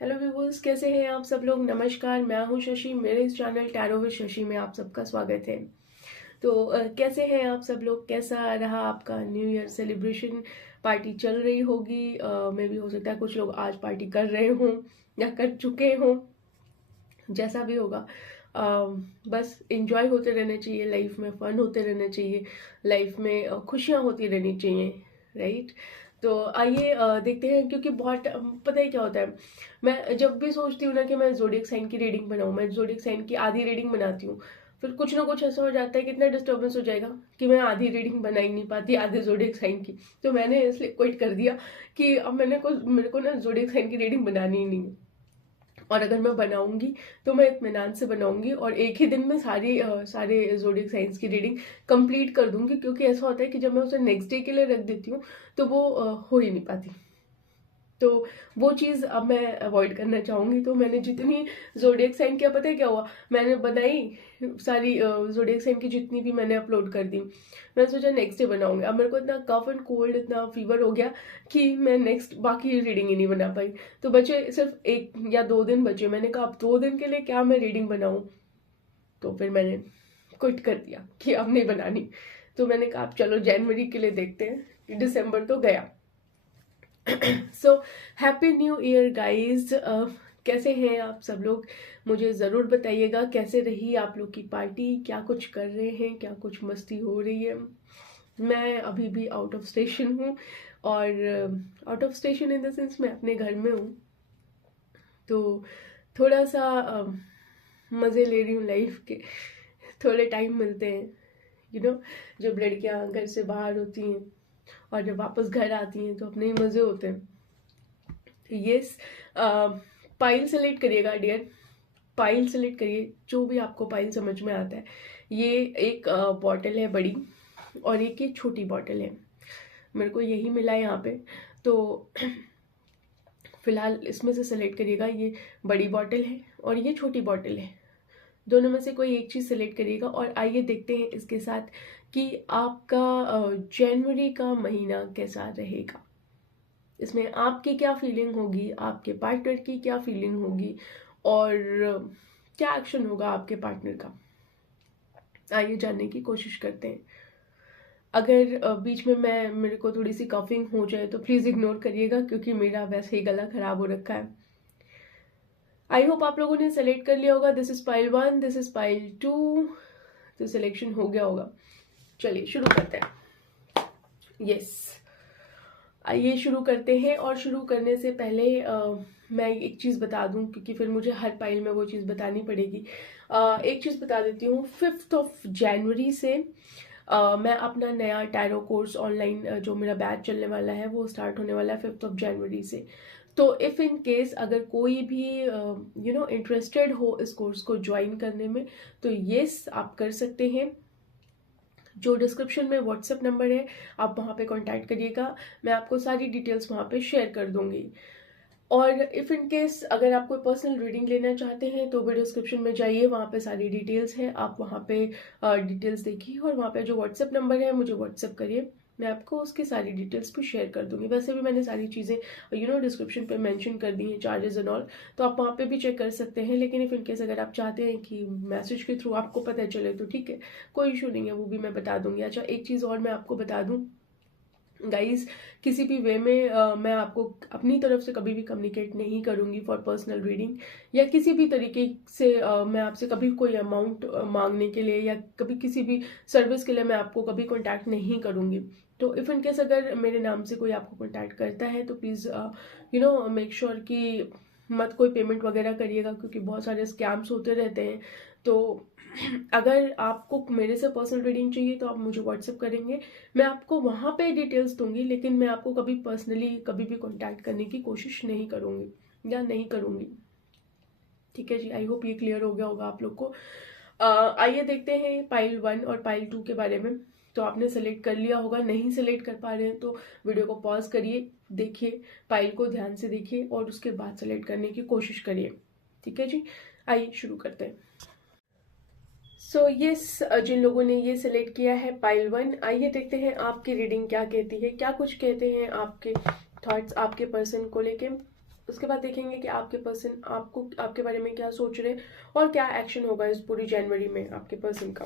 Hello viewers, कैसे हैं आप सब लोग। नमस्कार, मैं हूं शशि। मेरे इस चैनल टैरो विद शशि में आप सबका स्वागत है। तो कैसे हैं आप सब लोग। कैसा रहा आपका न्यू ईयर सेलिब्रेशन। पार्टी चल रही होगी, मे भी हो सकता है कुछ लोग आज पार्टी कर रहे हों या कर चुके हों। जैसा भी होगा, बस इंजॉय होते रहना चाहिए। लाइफ में फन होते रहना चाहिए। लाइफ में खुशियाँ होती रहनी चाहिए, राइट। तो आइए देखते हैं, क्योंकि बहुत पता है क्या होता है। मैं जब भी सोचती हूँ ना कि मैं जोडियक साइन की रीडिंग बनाऊँ, मैं जोडियक साइन की आधी रीडिंग बनाती हूँ, फिर कुछ ना कुछ ऐसा हो जाता है कि इतना डिस्टर्बेंस हो जाएगा कि मैं आधी रीडिंग बना ही नहीं पाती आधे जोडियक साइन की। तो मैंने इसलिए क्विट कर दिया कि अब मेरे को ना जोडियक साइन की रीडिंग बनानी ही नहीं है। और अगर मैं बनाऊंगी तो मैं इत्मीनान से बनाऊंगी और एक ही दिन में सारे जोडियक साइंस की रीडिंग कंप्लीट कर दूंगी। क्योंकि ऐसा होता है कि जब मैं उसे नेक्स्ट डे के लिए रख देती हूँ तो वो हो ही नहीं पाती। तो वो चीज़ अब मैं अवॉइड करना चाहूंगी। तो मैंने जितनी जोडियक साइन किया, पता है क्या हुआ, मैंने बनाई सारी जोडियक साइन की जितनी भी मैंने अपलोड कर दी। मैं सोचा नेक्स्ट डे बनाऊंगी। अब मेरे को इतना कफ एंड कोल्ड, इतना फीवर हो गया कि मैं नेक्स्ट बाकी रीडिंग ही नहीं बना पाई। तो बचे सिर्फ 1 या 2 दिन बचे। मैंने कहा अब 2 दिन के लिए क्या मैं रीडिंग बनाऊं। तो फिर मैंने क्विट कर दिया कि अब नहीं बनानी। तो मैंने कहा अब चलो जनवरी के लिए देखते हैं। दिसंबर तो गया। So happy new year guys. कैसे हैं आप सब लोग। मुझे ज़रूर बताइएगा कैसे रही आप लोग की पार्टी, क्या कुछ कर रहे हैं, क्या कुछ मस्ती हो रही है। मैं अभी भी आउट ऑफ स्टेशन हूँ, और out of station in the sense मैं अपने घर में हूँ। तो थोड़ा सा मज़े ले रही हूँ लाइफ के। थोड़े टाइम मिलते हैं, जब लड़कियाँ घर से बाहर होती हैं और जब वापस घर आती हैं तो अपने ही मज़े होते हैं। तो यस, पाइल सेलेक्ट करिएगा डियर। पाइल सेलेक्ट करिए, जो भी आपको पाइल समझ में आता है। ये एक बॉटल है बड़ी, और एक ये छोटी बॉटल है। मेरे को यही मिला है यहाँ पे। तो फिलहाल इसमें से सेलेक्ट करिएगा। ये बड़ी बॉटल है और ये छोटी बॉटल है। दोनों में से कोई एक चीज़ सेलेक्ट करिएगा। और आइए देखते हैं इसके साथ कि आपका जनवरी का महीना कैसा रहेगा। इसमें आपकी क्या फीलिंग होगी, आपके पार्टनर की क्या फीलिंग होगी, और क्या एक्शन होगा आपके पार्टनर का। आइए जानने की कोशिश करते हैं। अगर बीच में मेरे को थोड़ी सी कफिंग हो जाए तो प्लीज़ इग्नोर करिएगा, क्योंकि मेरा वैसे ही गला खराब हो रखा है। आई होप आप लोगों ने सेलेक्ट कर लिया होगा। This is pile 1, this is pile 2। तो सिलेक्शन हो गया होगा। चलिए शुरू करते हैं। यस, आइए शुरू करते हैं। और शुरू करने से पहले मैं एक चीज़ बता दूं, क्योंकि फिर मुझे हर पाइल में वो चीज़ बतानी पड़ेगी। एक चीज़ बता देती हूँ। 5 जनवरी से मैं अपना नया टैरो कोर्स ऑनलाइन, जो मेरा बैच चलने वाला है, वो स्टार्ट होने वाला है 5 जनवरी से। तो इफ़ इन केस अगर कोई भी इंटरेस्टेड हो इस कोर्स को ज्वाइन करने में, तो येस आप कर सकते हैं। जो डिस्क्रिप्शन में व्हाट्सएप नंबर है, आप वहाँ पे कांटेक्ट करिएगा। मैं आपको सारी डिटेल्स वहाँ पे शेयर कर दूंगी। और इफ़ इन केस अगर आप कोई पर्सनल रीडिंग लेना चाहते हैं तो भी डिस्क्रिप्शन में जाइए, वहाँ पे सारी डिटेल्स है। आप वहाँ पे डिटेल्स देखिए, और वहाँ पे जो व्हाट्सएप नंबर है मुझे व्हाट्सएप करिए। मैं आपको उसकी सारी डिटेल्स भी शेयर कर दूंगी। वैसे भी मैंने सारी चीज़ें डिस्क्रिप्शन पे मेंशन कर दी हैं, चार्जेस एंड ऑल। तो आप वहाँ पे भी चेक कर सकते हैं। लेकिन इफ़ इन केस अगर आप चाहते हैं कि मैसेज के थ्रू आपको पता चले तो ठीक है, कोई इशू नहीं है, वो भी मैं बता दूंगी। अच्छा, एक चीज़ और मैं आपको बता दूँ गाइज, किसी भी वे में मैं आपको अपनी तरफ से कभी भी कम्युनिकेट नहीं करूंगी फॉर पर्सनल रीडिंग, या किसी भी तरीके से मैं आपसे कभी कोई अमाउंट मांगने के लिए या कभी किसी भी सर्विस के लिए मैं आपको कभी कांटेक्ट नहीं करूंगी। तो इफ़ इन केस अगर मेरे नाम से कोई आपको कांटेक्ट करता है तो प्लीज़ मेक श्योर कि मत कोई पेमेंट वगैरह करिएगा, क्योंकि बहुत सारे स्कैम्स होते रहते हैं। तो अगर आपको मेरे से पर्सनल रीडिंग चाहिए तो आप मुझे व्हाट्सएप करेंगे, मैं आपको वहाँ पे डिटेल्स दूंगी। लेकिन मैं आपको कभी पर्सनली कभी भी कांटेक्ट करने की कोशिश नहीं करूँगी या नहीं करूँगी। ठीक है जी, आई होप ये क्लियर हो गया होगा आप लोग को। आइए देखते हैं पाइल 1 और पाइल 2 के बारे में। तो आपने सेलेक्ट कर लिया होगा, नहीं सेलेक्ट कर पा रहे हैं तो वीडियो को पॉज करिए, देखिए, पाइल को ध्यान से देखिए और उसके बाद सेलेक्ट करने की कोशिश करिए। ठीक है जी, आइए शुरू करते हैं। सो यस, जिन लोगों ने ये सिलेक्ट किया है पाइल 1, आइए देखते हैं आपकी रीडिंग क्या कहती है, क्या कुछ कहते हैं आपके थॉट्स आपके पर्सन को लेके। उसके बाद देखेंगे कि आपके पर्सन आपको आपके बारे में क्या सोच रहे हैं और क्या एक्शन होगा इस पूरी जनवरी में आपके पर्सन का।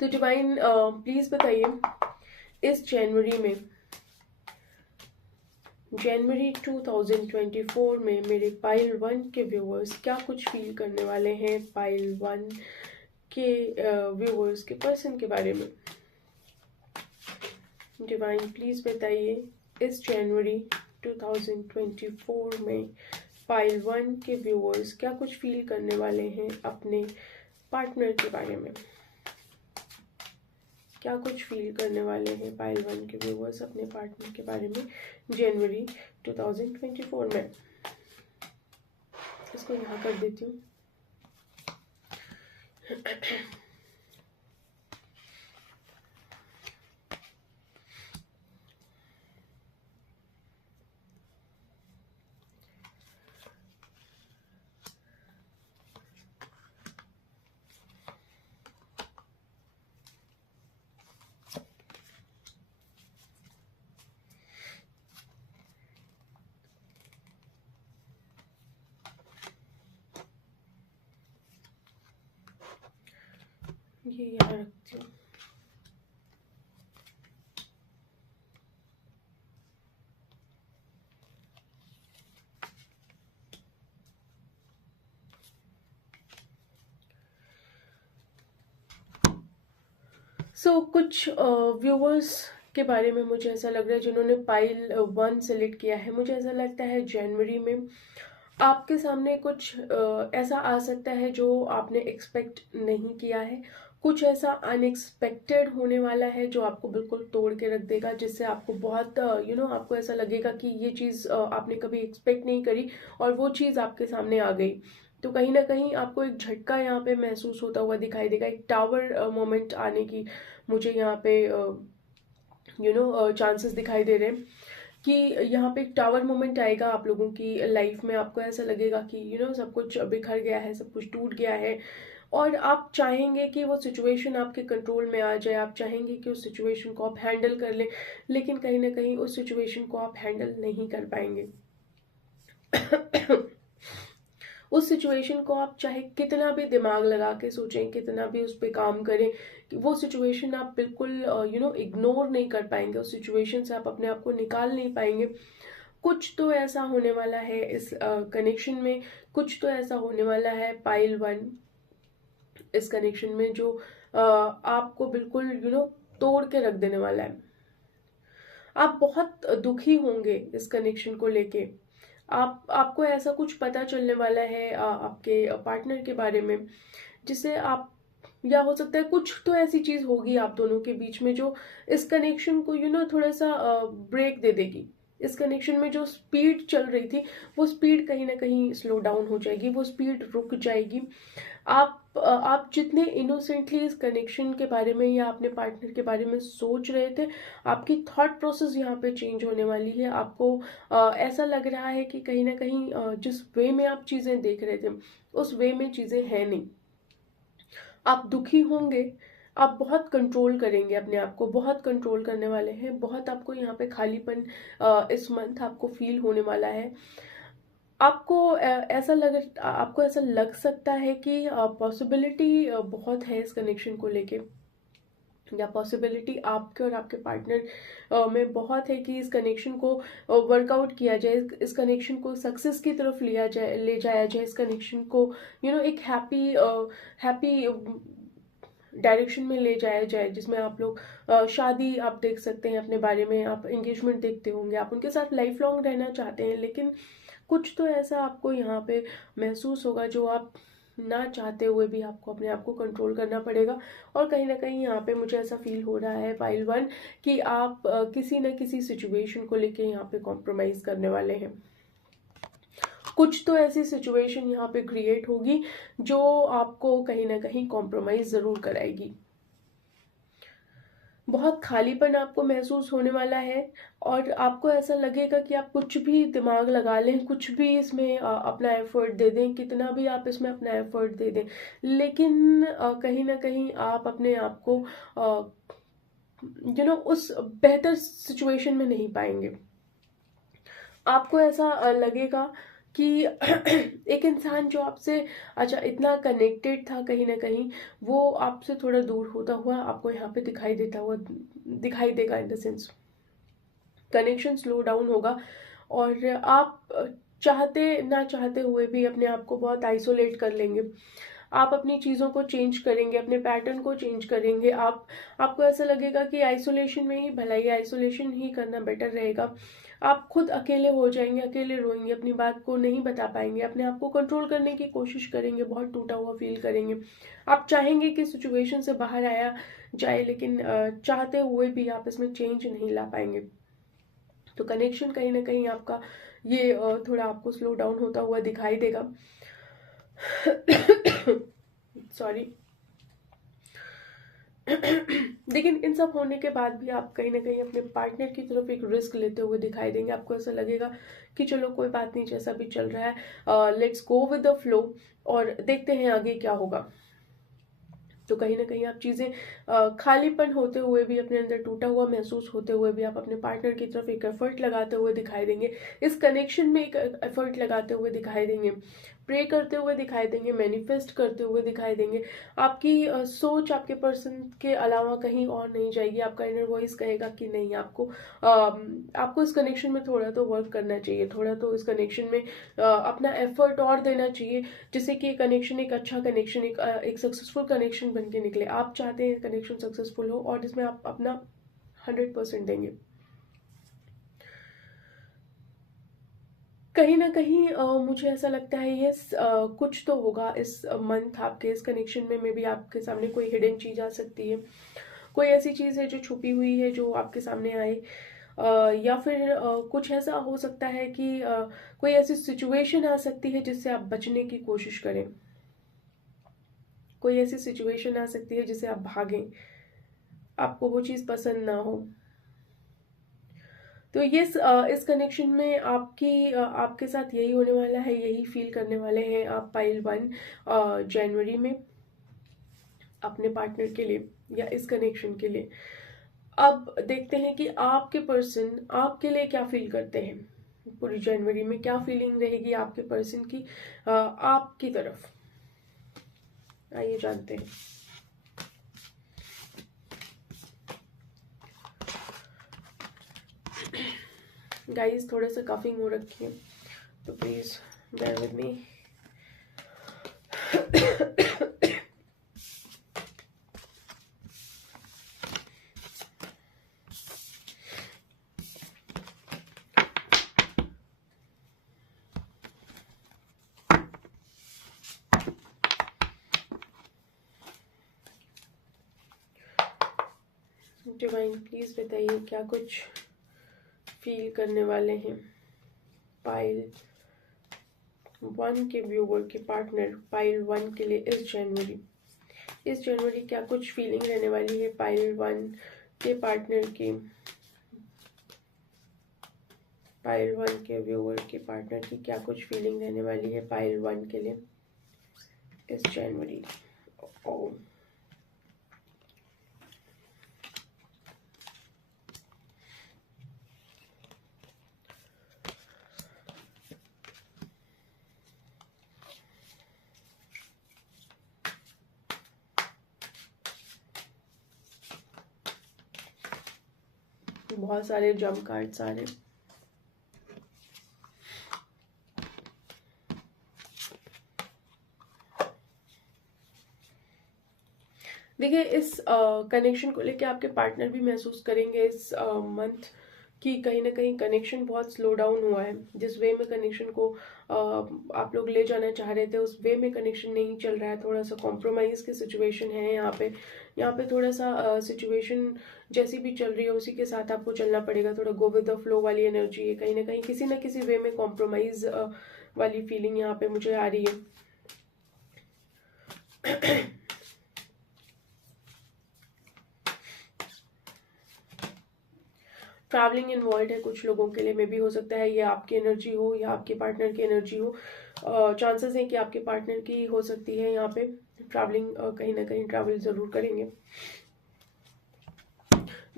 तो डिवाइन प्लीज बताइए इस जनवरी 2024 में मेरे पाइल 1 के व्यूअर्स क्या कुछ फील करने वाले हैं, पाइल 1 के व्यूअर्स के पर्सन के बारे में। डिवाइन प्लीज बताइए इस जनवरी 2024 में पाइल 1 के व्यूअर्स क्या कुछ फील करने वाले हैं अपने पार्टनर के बारे में। क्या कुछ फील करने वाले हैं पाइल 1 के व्यूअर्स अपने पार्टनर के बारे में जनवरी 2024 में। इसको यहाँ कर देती हूँ। ये यहाँ रखती हूँ। कुछ व्यूवर्स के बारे में मुझे ऐसा लग रहा है जिन्होंने पाइल 1 सेलेक्ट किया है, मुझे ऐसा लगता है जनवरी में आपके सामने कुछ ऐसा आ सकता है जो आपने एक्सपेक्ट नहीं किया है। कुछ ऐसा अनएक्सपेक्टेड होने वाला है जो आपको बिल्कुल तोड़ के रख देगा, जिससे आपको बहुत आपको ऐसा लगेगा कि ये चीज़ आपने कभी एक्सपेक्ट नहीं करी और वो चीज़ आपके सामने आ गई। तो कहीं ना कहीं आपको एक झटका यहाँ पे महसूस होता हुआ दिखाई देगा, एक टावर मोमेंट आने की मुझे यहाँ पे चांसेस दिखाई दे रहे हैं कि यहाँ पे एक टावर मोमेंट आएगा आप लोगों की लाइफ में। आपको ऐसा लगेगा कि सब कुछ बिखर गया है, सब कुछ टूट गया है और आप चाहेंगे कि वो सिचुएशन आपके कंट्रोल में आ जाए, आप चाहेंगे कि उस सिचुएशन को आप हैंडल कर लें, लेकिन कहीं ना कहीं उस सिचुएशन को आप हैंडल नहीं कर पाएंगे। उस सिचुएशन को आप चाहे कितना भी दिमाग लगा के सोचें, कितना भी उस पर काम करें, वो सिचुएशन आप बिल्कुल इग्नोर नहीं कर पाएंगे। उस सिचुएशन से आप अपने आप को निकाल नहीं पाएंगे। कुछ तो ऐसा होने वाला है इस कनेक्शन में, कुछ तो ऐसा होने वाला है पाइल 1 इस कनेक्शन में जो आपको बिल्कुल तोड़ के रख देने वाला है। आप बहुत दुखी होंगे इस कनेक्शन को लेके। आपको ऐसा कुछ पता चलने वाला है आपके पार्टनर के बारे में, जिससे आप, या हो सकता है कुछ तो ऐसी चीज होगी आप दोनों के बीच में जो इस कनेक्शन को थोड़ा सा ब्रेक दे देगी। इस कनेक्शन में जो स्पीड चल रही थी वो स्पीड कहीं ना कहीं स्लो डाउन हो जाएगी, वो स्पीड रुक जाएगी। आप जितने इनोसेंटली इस कनेक्शन के बारे में या अपने पार्टनर के बारे में सोच रहे थे, आपकी थॉट प्रोसेस यहाँ पे चेंज होने वाली है। आपको ऐसा लग रहा है कि कहीं ना कहीं जिस वे में आप चीजें देख रहे थे उस वे में चीजें हैं नहीं। आप दुखी होंगे, आप बहुत कंट्रोल करेंगे अपने आप को, बहुत कंट्रोल करने वाले हैं। बहुत आपको यहाँ पे खालीपन इस मंथ आपको फील होने वाला है। आपको ऐसा लग सकता है कि पॉसिबिलिटी बहुत है इस कनेक्शन को लेके, या पॉसिबिलिटी आपके और आपके पार्टनर में बहुत है कि इस कनेक्शन को वर्कआउट किया जाए, इस कनेक्शन को सक्सेस की तरफ ले जाया जाए, इस कनेक्शन को एक हैप्पी डायरेक्शन में ले जाया जाए, जिसमें आप लोग शादी आप देख सकते हैं अपने बारे में, आप एंगेजमेंट देखते होंगे, आप उनके साथ लाइफ लॉन्ग रहना चाहते हैं। लेकिन कुछ तो ऐसा आपको यहाँ पे महसूस होगा जो आप ना चाहते हुए भी आपको अपने आप को कंट्रोल करना पड़ेगा। और कहीं ना कहीं यहाँ पे मुझे ऐसा फील हो रहा है पाइल 1 कि आप किसी न किसी सिचुएशन को लेके यहाँ पे कॉम्प्रोमाइज करने वाले हैं। कुछ तो ऐसी सिचुएशन यहाँ पे क्रिएट होगी जो आपको कहीं ना कहीं कॉम्प्रोमाइज जरूर कराएगी। बहुत खालीपन आपको महसूस होने वाला है और आपको ऐसा लगेगा कि आप कुछ भी दिमाग लगा लें, कुछ भी इसमें अपना एफर्ट दे दें, कितना भी आप इसमें अपना एफर्ट दे दें, लेकिन कहीं ना कहीं आप अपने आप को उस बेहतर सिचुएशन में नहीं पाएंगे। आपको ऐसा लगेगा कि एक इंसान जो आपसे अच्छा इतना कनेक्टेड था कहीं ना कहीं, वो आपसे थोड़ा दूर होता हुआ आपको यहाँ पे दिखाई देगा। In the sense connection slow down होगा और आप चाहते ना चाहते हुए भी अपने आप को बहुत आइसोलेट कर लेंगे। आप अपनी चीज़ों को चेंज करेंगे, अपने पैटर्न को चेंज करेंगे। आपको ऐसा लगेगा कि आइसोलेशन में ही भलाई है, आइसोलेशन ही करना बेटर रहेगा। आप खुद अकेले हो जाएंगे, अकेले रोएंगे, अपनी बात को नहीं बता पाएंगे, अपने आप को कंट्रोल करने की कोशिश करेंगे, बहुत टूटा हुआ फील करेंगे। आप चाहेंगे कि सिचुएशन से बाहर आया जाए, लेकिन चाहते हुए भी आप इसमें चेंज नहीं ला पाएंगे। तो कनेक्शन कहीं ना कहीं आपका ये थोड़ा आपको स्लो डाउन होता हुआ दिखाई देगा। सॉरी। लेकिन इन सब होने के बाद भी आप कहीं ना कहीं अपने पार्टनर की तरफ एक रिस्क लेते हुए दिखाई देंगे। आपको ऐसा लगेगा कि चलो कोई बात नहीं, जैसा भी चल रहा है let's go with the flow और देखते हैं आगे क्या होगा। तो कहीं ना कहीं आप चीज़ें खालीपन होते हुए भी, अपने अंदर टूटा हुआ महसूस होते हुए भी आप अपने पार्टनर की तरफ एक एफर्ट लगाते हुए दिखाई देंगे। इस कनेक्शन में एक एफर्ट लगाते हुए दिखाई देंगे, प्रे करते हुए दिखाई देंगे, मैनिफेस्ट करते हुए दिखाई देंगे। आपकी सोच आपके पर्सन के अलावा कहीं और नहीं जाएगी। आपका इनर वॉइस कहेगा कि नहीं, आपको इस कनेक्शन में थोड़ा तो वर्क करना चाहिए, थोड़ा तो इस कनेक्शन में अपना एफर्ट और देना चाहिए, जिससे कि कनेक्शन एक अच्छा कनेक्शन, एक सक्सेसफुल कनेक्शन बन के निकले। आप चाहते हैं कनेक्शन सक्सेसफुल हो और जिसमें आप अपना 100% देंगे। कहीं ना कहीं मुझे ऐसा लगता है ये कुछ तो होगा इस मंथ आपके इस कनेक्शन में। मे बी आपके सामने कोई हिडन चीज आ सकती है, कोई ऐसी चीज है जो छुपी हुई है जो आपके सामने आए, या फिर कुछ ऐसा हो सकता है कि कोई ऐसी सिचुएशन आ सकती है जिससे आप बचने की कोशिश करें। कोई ऐसी सिचुएशन आ सकती है जिससे आप भागें, आपको वो चीज़ पसंद ना हो। तो ये इस कनेक्शन में आपके साथ यही होने वाला है, यही फील करने वाले हैं आप पाइल 1 जनवरी में अपने पार्टनर के लिए या इस कनेक्शन के लिए। अब देखते हैं कि आपके पर्सन आपके लिए क्या फील करते हैं। पूरी जनवरी में क्या फीलिंग रहेगी आपके पर्सन की आपकी तरफ, आइए जानते हैं। गाइस थोड़ा सा कफिंग हो रखी है तो please bear with me. Divine please बताइए क्या कुछ फील करने वाले हैं पाइल 1 के व्यूअर के पार्टनर पाइल 1 के लिए इस जनवरी क्या कुछ फीलिंग रहने वाली है पाइल 1 के पार्टनर की, पाइल 1 के व्यूअर के पार्टनर की क्या कुछ फीलिंग रहने वाली है पाइल 1 के लिए इस जनवरी। ओ बहुत सारे जंप कार्ड्स आ रहे हैं। देखिए इस कनेक्शन को लेके आपके पार्टनर भी महसूस करेंगे इस मंथ कि कहीं ना कहीं कनेक्शन बहुत स्लो डाउन हुआ है। जिस वे में कनेक्शन को आप लोग ले जाना चाह रहे थे उस वे में कनेक्शन नहीं चल रहा है। थोड़ा सा कॉम्प्रोमाइज़ की सिचुएशन है यहाँ पे थोड़ा सा सिचुएशन जैसी भी चल रही है उसी के साथ आपको चलना पड़ेगा। थोड़ा गो विद द फ्लो वाली एनर्जी है, कहीं ना कहीं किसी ना किसी वे में कॉम्प्रोमाइज़ वाली फीलिंग यहाँ पे मुझे आ रही है। ट्रैवलिंग इन्वॉल्व है कुछ लोगों के लिए, मे भी हो सकता है ये आपकी एनर्जी हो या आपके पार्टनर की एनर्जी हो। चांसेस हैं कि आपके पार्टनर की हो सकती है यहाँ पे ट्रैवलिंग, कहीं ना कहीं ट्रैवल जरूर करेंगे।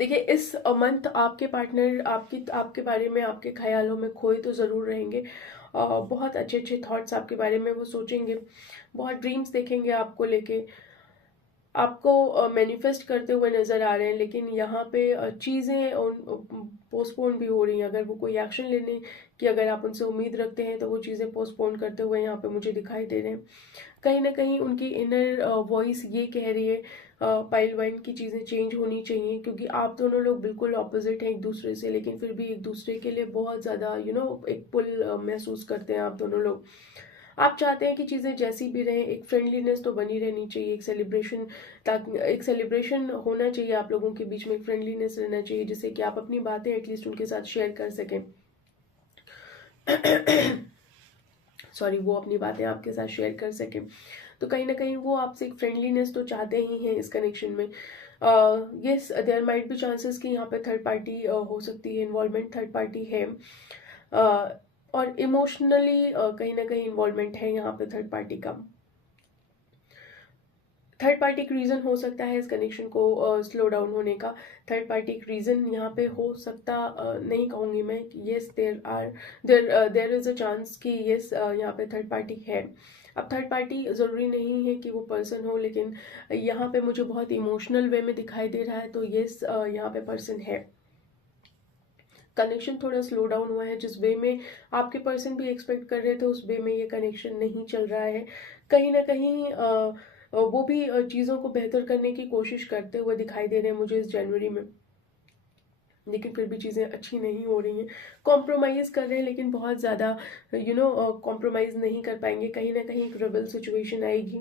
देखिए इस मंथ आपके पार्टनर आपके बारे में, आपके ख्यालों में खोए तो ज़रूर रहेंगे। बहुत अच्छे अच्छे थॉट्स आपके बारे में वो सोचेंगे, बहुत ड्रीम्स देखेंगे आपको लेके, आपको मैनिफेस्ट करते हुए नज़र आ रहे हैं। लेकिन यहाँ पे चीज़ें पोस्टपोन भी हो रही हैं। अगर वो कोई एक्शन लेने की अगर आप उनसे उम्मीद रखते हैं तो वो चीज़ें पोस्टपोन करते हुए यहाँ पे मुझे दिखाई दे रहे हैं। कहीं ना कहीं उनकी इनर वॉइस ये कह रही है पाइल वाइन की चीज़ें चेंज होनी चाहिए, क्योंकि आप दोनों लोग बिल्कुल ऑपोजिट हैं एक दूसरे से, लेकिन फिर भी एक दूसरे के लिए बहुत ज़्यादा एक पुल महसूस करते हैं आप दोनों लोग। आप चाहते हैं कि चीज़ें जैसी भी रहें, एक फ्रेंडलीनेस तो बनी रहनी चाहिए, एक सेलिब्रेशन, ताकि एक सेलिब्रेशन होना चाहिए आप लोगों के बीच में, एक फ्रेंडलीनेस रहना चाहिए जिससे कि आप अपनी बातें एटलीस्ट उनके साथ शेयर कर सकें। सॉरी, वो अपनी बातें आपके साथ शेयर कर सकें। तो कहीं ना कहीं वो आपसे एक फ्रेंडलीनेस तो चाहते ही हैं इस कनेक्शन में। Yes, there might be chances कि यहाँ पे थर्ड पार्टी हो सकती है, इन्वॉल्वमेंट थर्ड पार्टी है, और इमोशनली कहीं ना कहीं इन्वॉल्वमेंट है यहाँ पे थर्ड पार्टी का। थर्ड पार्टी एक रीज़न हो सकता है इस कनेक्शन को स्लो डाउन होने का। थर्ड पार्टी एक रीज़न यहाँ पे हो सकता, नहीं कहूँगी मैं कि yes there is a chance कि येस यहाँ पे थर्ड पार्टी है। अब थर्ड पार्टी ज़रूरी नहीं है कि वो पर्सन हो, लेकिन यहाँ पे मुझे बहुत इमोशनल वे में दिखाई दे रहा है, तो येस यहाँ पे पर्सन है। कनेक्शन थोड़ा स्लो डाउन हुआ है, जिस वे में आपके पर्सन भी एक्सपेक्ट कर रहे थे उस वे में ये कनेक्शन नहीं चल रहा है। कहीं ना कहीं वो भी चीज़ों को बेहतर करने की कोशिश करते हुए दिखाई दे रहे हैं मुझे इस जनवरी में, लेकिन फिर भी चीज़ें अच्छी नहीं हो रही हैं। कॉम्प्रोमाइज़ कर रहे हैं लेकिन बहुत ज़्यादा कॉम्प्रोमाइज़ नहीं कर पाएंगे। कहीं ना कहीं एक रेबल सिचुएशन आएगी,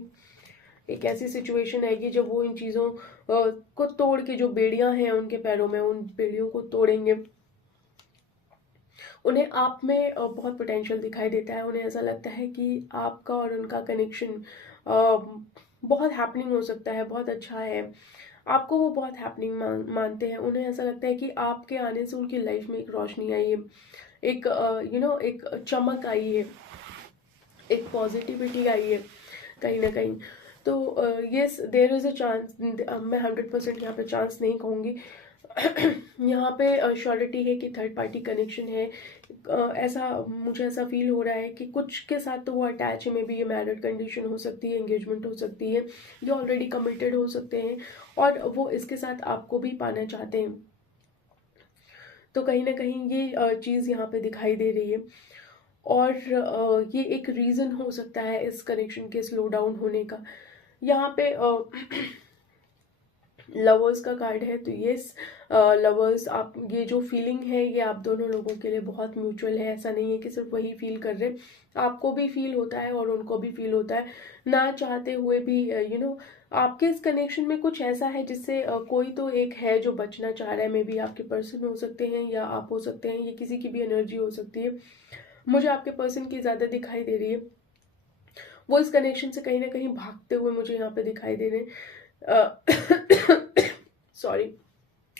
एक ऐसी सिचुएशन आएगी जब वो इन चीज़ों को तोड़ के, जो बेड़ियां हैं उनके पैरों में, उन बेड़ियों को तोड़ेंगे। उन्हें आप में बहुत पोटेंशियल दिखाई देता है। उन्हें ऐसा लगता है कि आपका और उनका कनेक्शन बहुत हैपनिंग हो सकता है, बहुत अच्छा है। आपको वो बहुत हैपनिंग मानते हैं। उन्हें ऐसा लगता है कि आपके आने से उनकी लाइफ में एक रोशनी आई है, एक एक चमक आई है, एक पॉजिटिविटी आई है कहीं ना कहीं। तो yes, there is a chance. मैं 100% यहाँ पे चांस नहीं कहूँगी। यहाँ पे श्योरिटी है कि थर्ड पार्टी कनेक्शन है। ऐसा मुझे ऐसा फील हो रहा है कि कुछ के साथ तो वो अटैच है, मे बी ये मैरिड कंडीशन हो सकती है, एंगेजमेंट हो सकती है, ये ऑलरेडी कमिटेड हो सकते हैं और वो इसके साथ आपको भी पाना चाहते हैं। तो कहीं ना कहीं ये चीज़ यहाँ पे दिखाई दे रही है, और ये एक रीज़न हो सकता है इस कनेक्शन के स्लो डाउन होने का। यहाँ पे लवर्स का कार्ड है, तो यस लवर्स, आप ये जो फीलिंग है ये आप दोनों लोगों के लिए बहुत म्यूचुअल है। ऐसा नहीं है कि सिर्फ वही फील कर रहे, आपको भी फील होता है और उनको भी फील होता है, ना चाहते हुए भी। आपके इस कनेक्शन में कुछ ऐसा है जिससे कोई तो एक है जो बचना चाह रहा है। मे बी आपके पर्सन हो सकते हैं या आप हो सकते हैं, ये किसी की भी एनर्जी हो सकती है। मुझे आपके पर्सन की ज़्यादा दिखाई दे रही है। वो इस कनेक्शन से कहीं ना कहीं भागते हुए मुझे यहाँ पे दिखाई दे रहे हैं। सॉरी,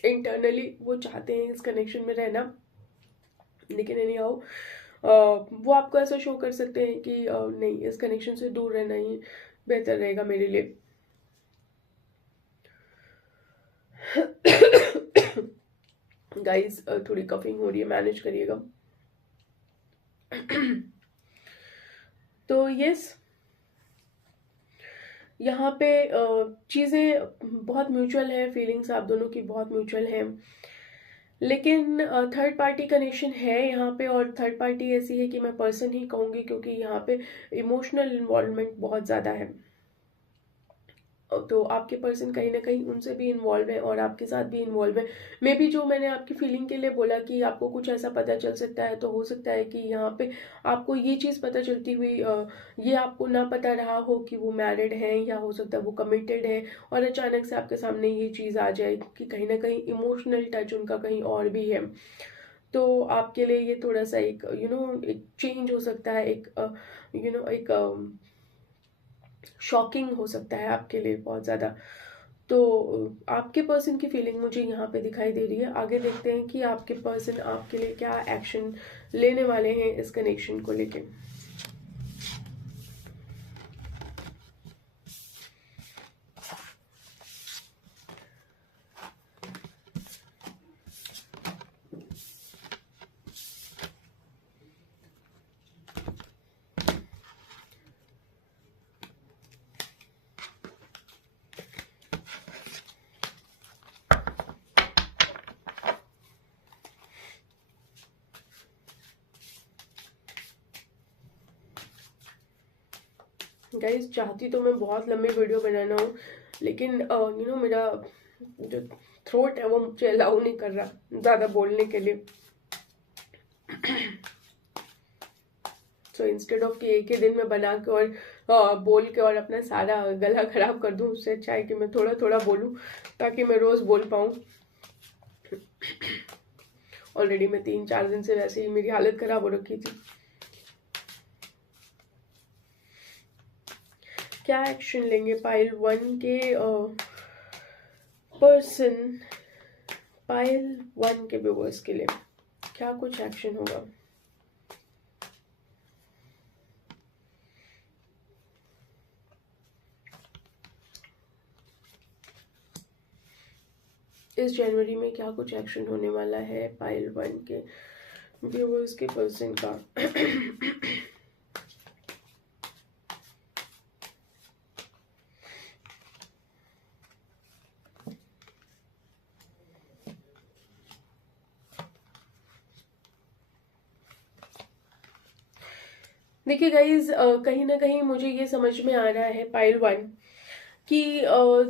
इंटरनली वो चाहते हैं इस कनेक्शन में रहना, लेकिन एनी हाउ वो आपको ऐसा शो कर सकते हैं कि नहीं, इस कनेक्शन से दूर रहना ही बेहतर रहेगा मेरे लिए। गाइस थोड़ी कफिंग हो रही है, मैनेज करिएगा। तो यस, यहाँ पे चीज़ें बहुत म्यूचुअल है, फीलिंग्स आप दोनों की बहुत म्यूचुअल है, लेकिन थर्ड पार्टी कनेक्शन है यहाँ पे। और थर्ड पार्टी ऐसी है कि मैं पर्सन ही कहूँगी, क्योंकि यहाँ पे इमोशनल इन्वॉल्वमेंट बहुत ज़्यादा है। तो आपके पर्सन कहीं ना कहीं उनसे भी इन्वॉल्व है और आपके साथ भी इन्वॉल्व है। मे बी जो मैंने आपकी फीलिंग के लिए बोला कि आपको कुछ ऐसा पता चल सकता है, तो हो सकता है कि यहाँ पे आपको ये चीज़ पता चलती हुई ये आपको ना पता रहा हो कि वो मैरिड है, या हो सकता है वो कमिटेड है, और अचानक से आपके सामने ये चीज़ आ जाए कि कहीं ना कहीं इमोशनल टच उनका कहीं और भी है। तो आपके लिए ये थोड़ा सा एक एक चेंज हो सकता है, एक एक शॉकिंग हो सकता है आपके लिए बहुत ज़्यादा। तो आपके पर्सन की फीलिंग मुझे यहाँ पे दिखाई दे रही है। आगे देखते हैं कि आपके पर्सन आपके लिए क्या एक्शन लेने वाले हैं इस कनेक्शन को लेके। गाइज चाहती तो मैं बहुत लंबी वीडियो बनाना हूँ, लेकिन मेरा जो थ्रोट है वो मुझे अलाउ नहीं कर रहा ज़्यादा बोलने के लिए। सो इंस्टेड ऑफ कि एक ही दिन में बना के और बोल के और अपना सारा गला खराब कर दूं, उससे अच्छा है कि मैं थोड़ा थोड़ा बोलूं ताकि मैं रोज़ बोल पाऊं। ऑलरेडी मैं 3-4 दिन से वैसे ही मेरी हालत खराब हो रखी थी। क्या एक्शन लेंगे पाइल 1 के पर्सन, पाइल 1 के व्यूअर्स के लिए क्या कुछ एक्शन होगा? इस जनवरी में क्या कुछ एक्शन होने वाला है पाइल 1 के व्यूअर्स के पर्सन का? देखिए गाइज, कहीं ना कहीं मुझे ये समझ में आ रहा है पाइल 1 कि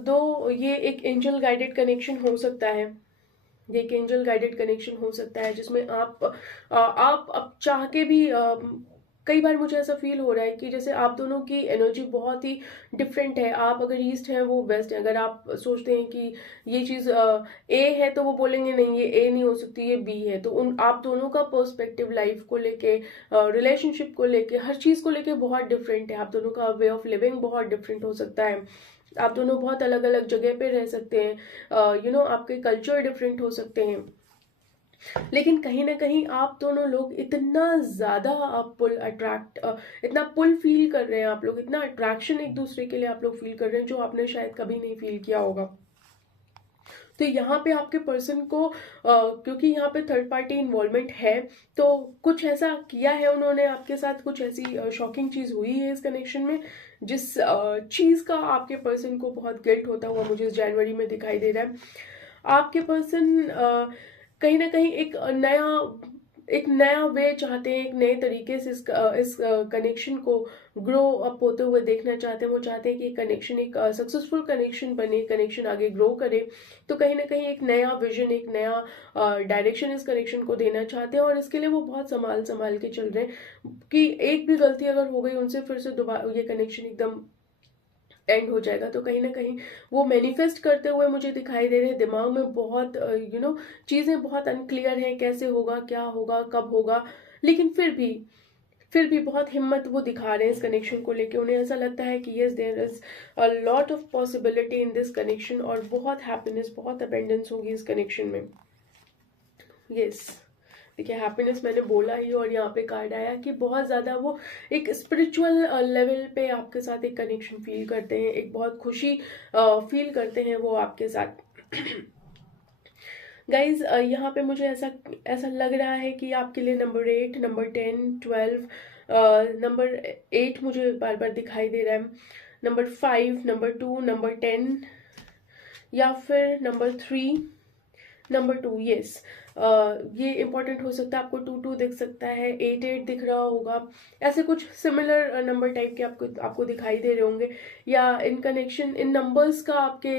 दो ये एक एंजल गाइडेड कनेक्शन हो सकता है। ये एक एंजल गाइडेड कनेक्शन हो सकता है जिसमें आप अब चाह के भी कई बार मुझे ऐसा फील हो रहा है कि जैसे आप दोनों की एनर्जी बहुत ही डिफरेंट है। आप अगर ईस्ट है वो वेस्ट है। अगर आप सोचते हैं कि ये चीज़ ए है तो वो बोलेंगे नहीं ये ए नहीं हो सकती, ये बी है। तो उन आप दोनों का पर्सपेक्टिव लाइफ को लेके, रिलेशनशिप को लेके, हर चीज़ को लेके बहुत डिफरेंट है। आप दोनों का वे ऑफ लिविंग बहुत डिफरेंट हो सकता है। आप दोनों बहुत अलग अलग जगह पे रह सकते हैं। आपके कल्चर डिफरेंट हो सकते हैं, लेकिन कहीं ना कहीं आप दोनों लोग इतना ज्यादा इतना पुल फील कर रहे हैं। आप लोग इतना अट्रैक्शन एक दूसरे के लिए आप लोग फील कर रहे हैं जो आपने शायद कभी नहीं फील किया होगा। तो यहाँ पे आपके पर्सन को क्योंकि यहाँ पे थर्ड पार्टी इन्वॉल्वमेंट है, तो कुछ ऐसा किया है उन्होंने आपके साथ, कुछ ऐसी शॉकिंग चीज हुई है इस कनेक्शन में जिस चीज का आपके पर्सन को बहुत गिल्ट होता हुआ मुझे इस जनवरी में दिखाई दे रहा है। आपके पर्सन कहीं ना कहीं एक नया वे चाहते हैं, एक नए तरीके से इस कनेक्शन को ग्रो अप होते हुए देखना चाहते हैं। वो चाहते हैं कि कनेक्शन एक सक्सेसफुल कनेक्शन बने, कनेक्शन आगे ग्रो करे। तो कहीं ना कहीं एक नया विजन, एक नया डायरेक्शन इस कनेक्शन को देना चाहते हैं, और इसके लिए वो बहुत संभाल संभाल के चल रहे हैं कि एक भी गलती अगर हो गई उनसे फिर से दोबारा ये कनेक्शन एकदम एंड हो जाएगा। तो कहीं ना कहीं वो मैनिफेस्ट करते हुए मुझे दिखाई दे रहे हैं। दिमाग में बहुत चीजें बहुत अनक्लियर हैं, कैसे होगा, क्या होगा, कब होगा, लेकिन फिर भी बहुत हिम्मत वो दिखा रहे हैं इस कनेक्शन को लेके। उन्हें ऐसा लगता है कि yes there is a lot of possibility in this connection, और बहुत हैप्पीनेस, बहुत अबेंडेंस होगी इस कनेक्शन में। यस, देखिए हैप्पीनेस मैंने बोला ही, और यहाँ पे कार्ड आया कि बहुत ज़्यादा वो एक स्पिरिचुअल लेवल पे आपके साथ एक कनेक्शन फील करते हैं, एक बहुत खुशी फील करते हैं वो आपके साथ। गाइज, यहाँ पे मुझे ऐसा लग रहा है कि आपके लिए नंबर 8, नंबर 10, 12, नंबर 8 मुझे बार बार दिखाई दे रहा है, नंबर 5, नंबर 2, नंबर 10, या फिर नंबर 3, नंबर 2। यस, ये इंपॉर्टेंट हो सकता है। आपको 2-2 दिख सकता है, 8-8 दिख रहा होगा, ऐसे कुछ सिमिलर नंबर टाइप के आपको दिखाई दे रहे होंगे। या इन कनेक्शन, इन नंबर्स का आपके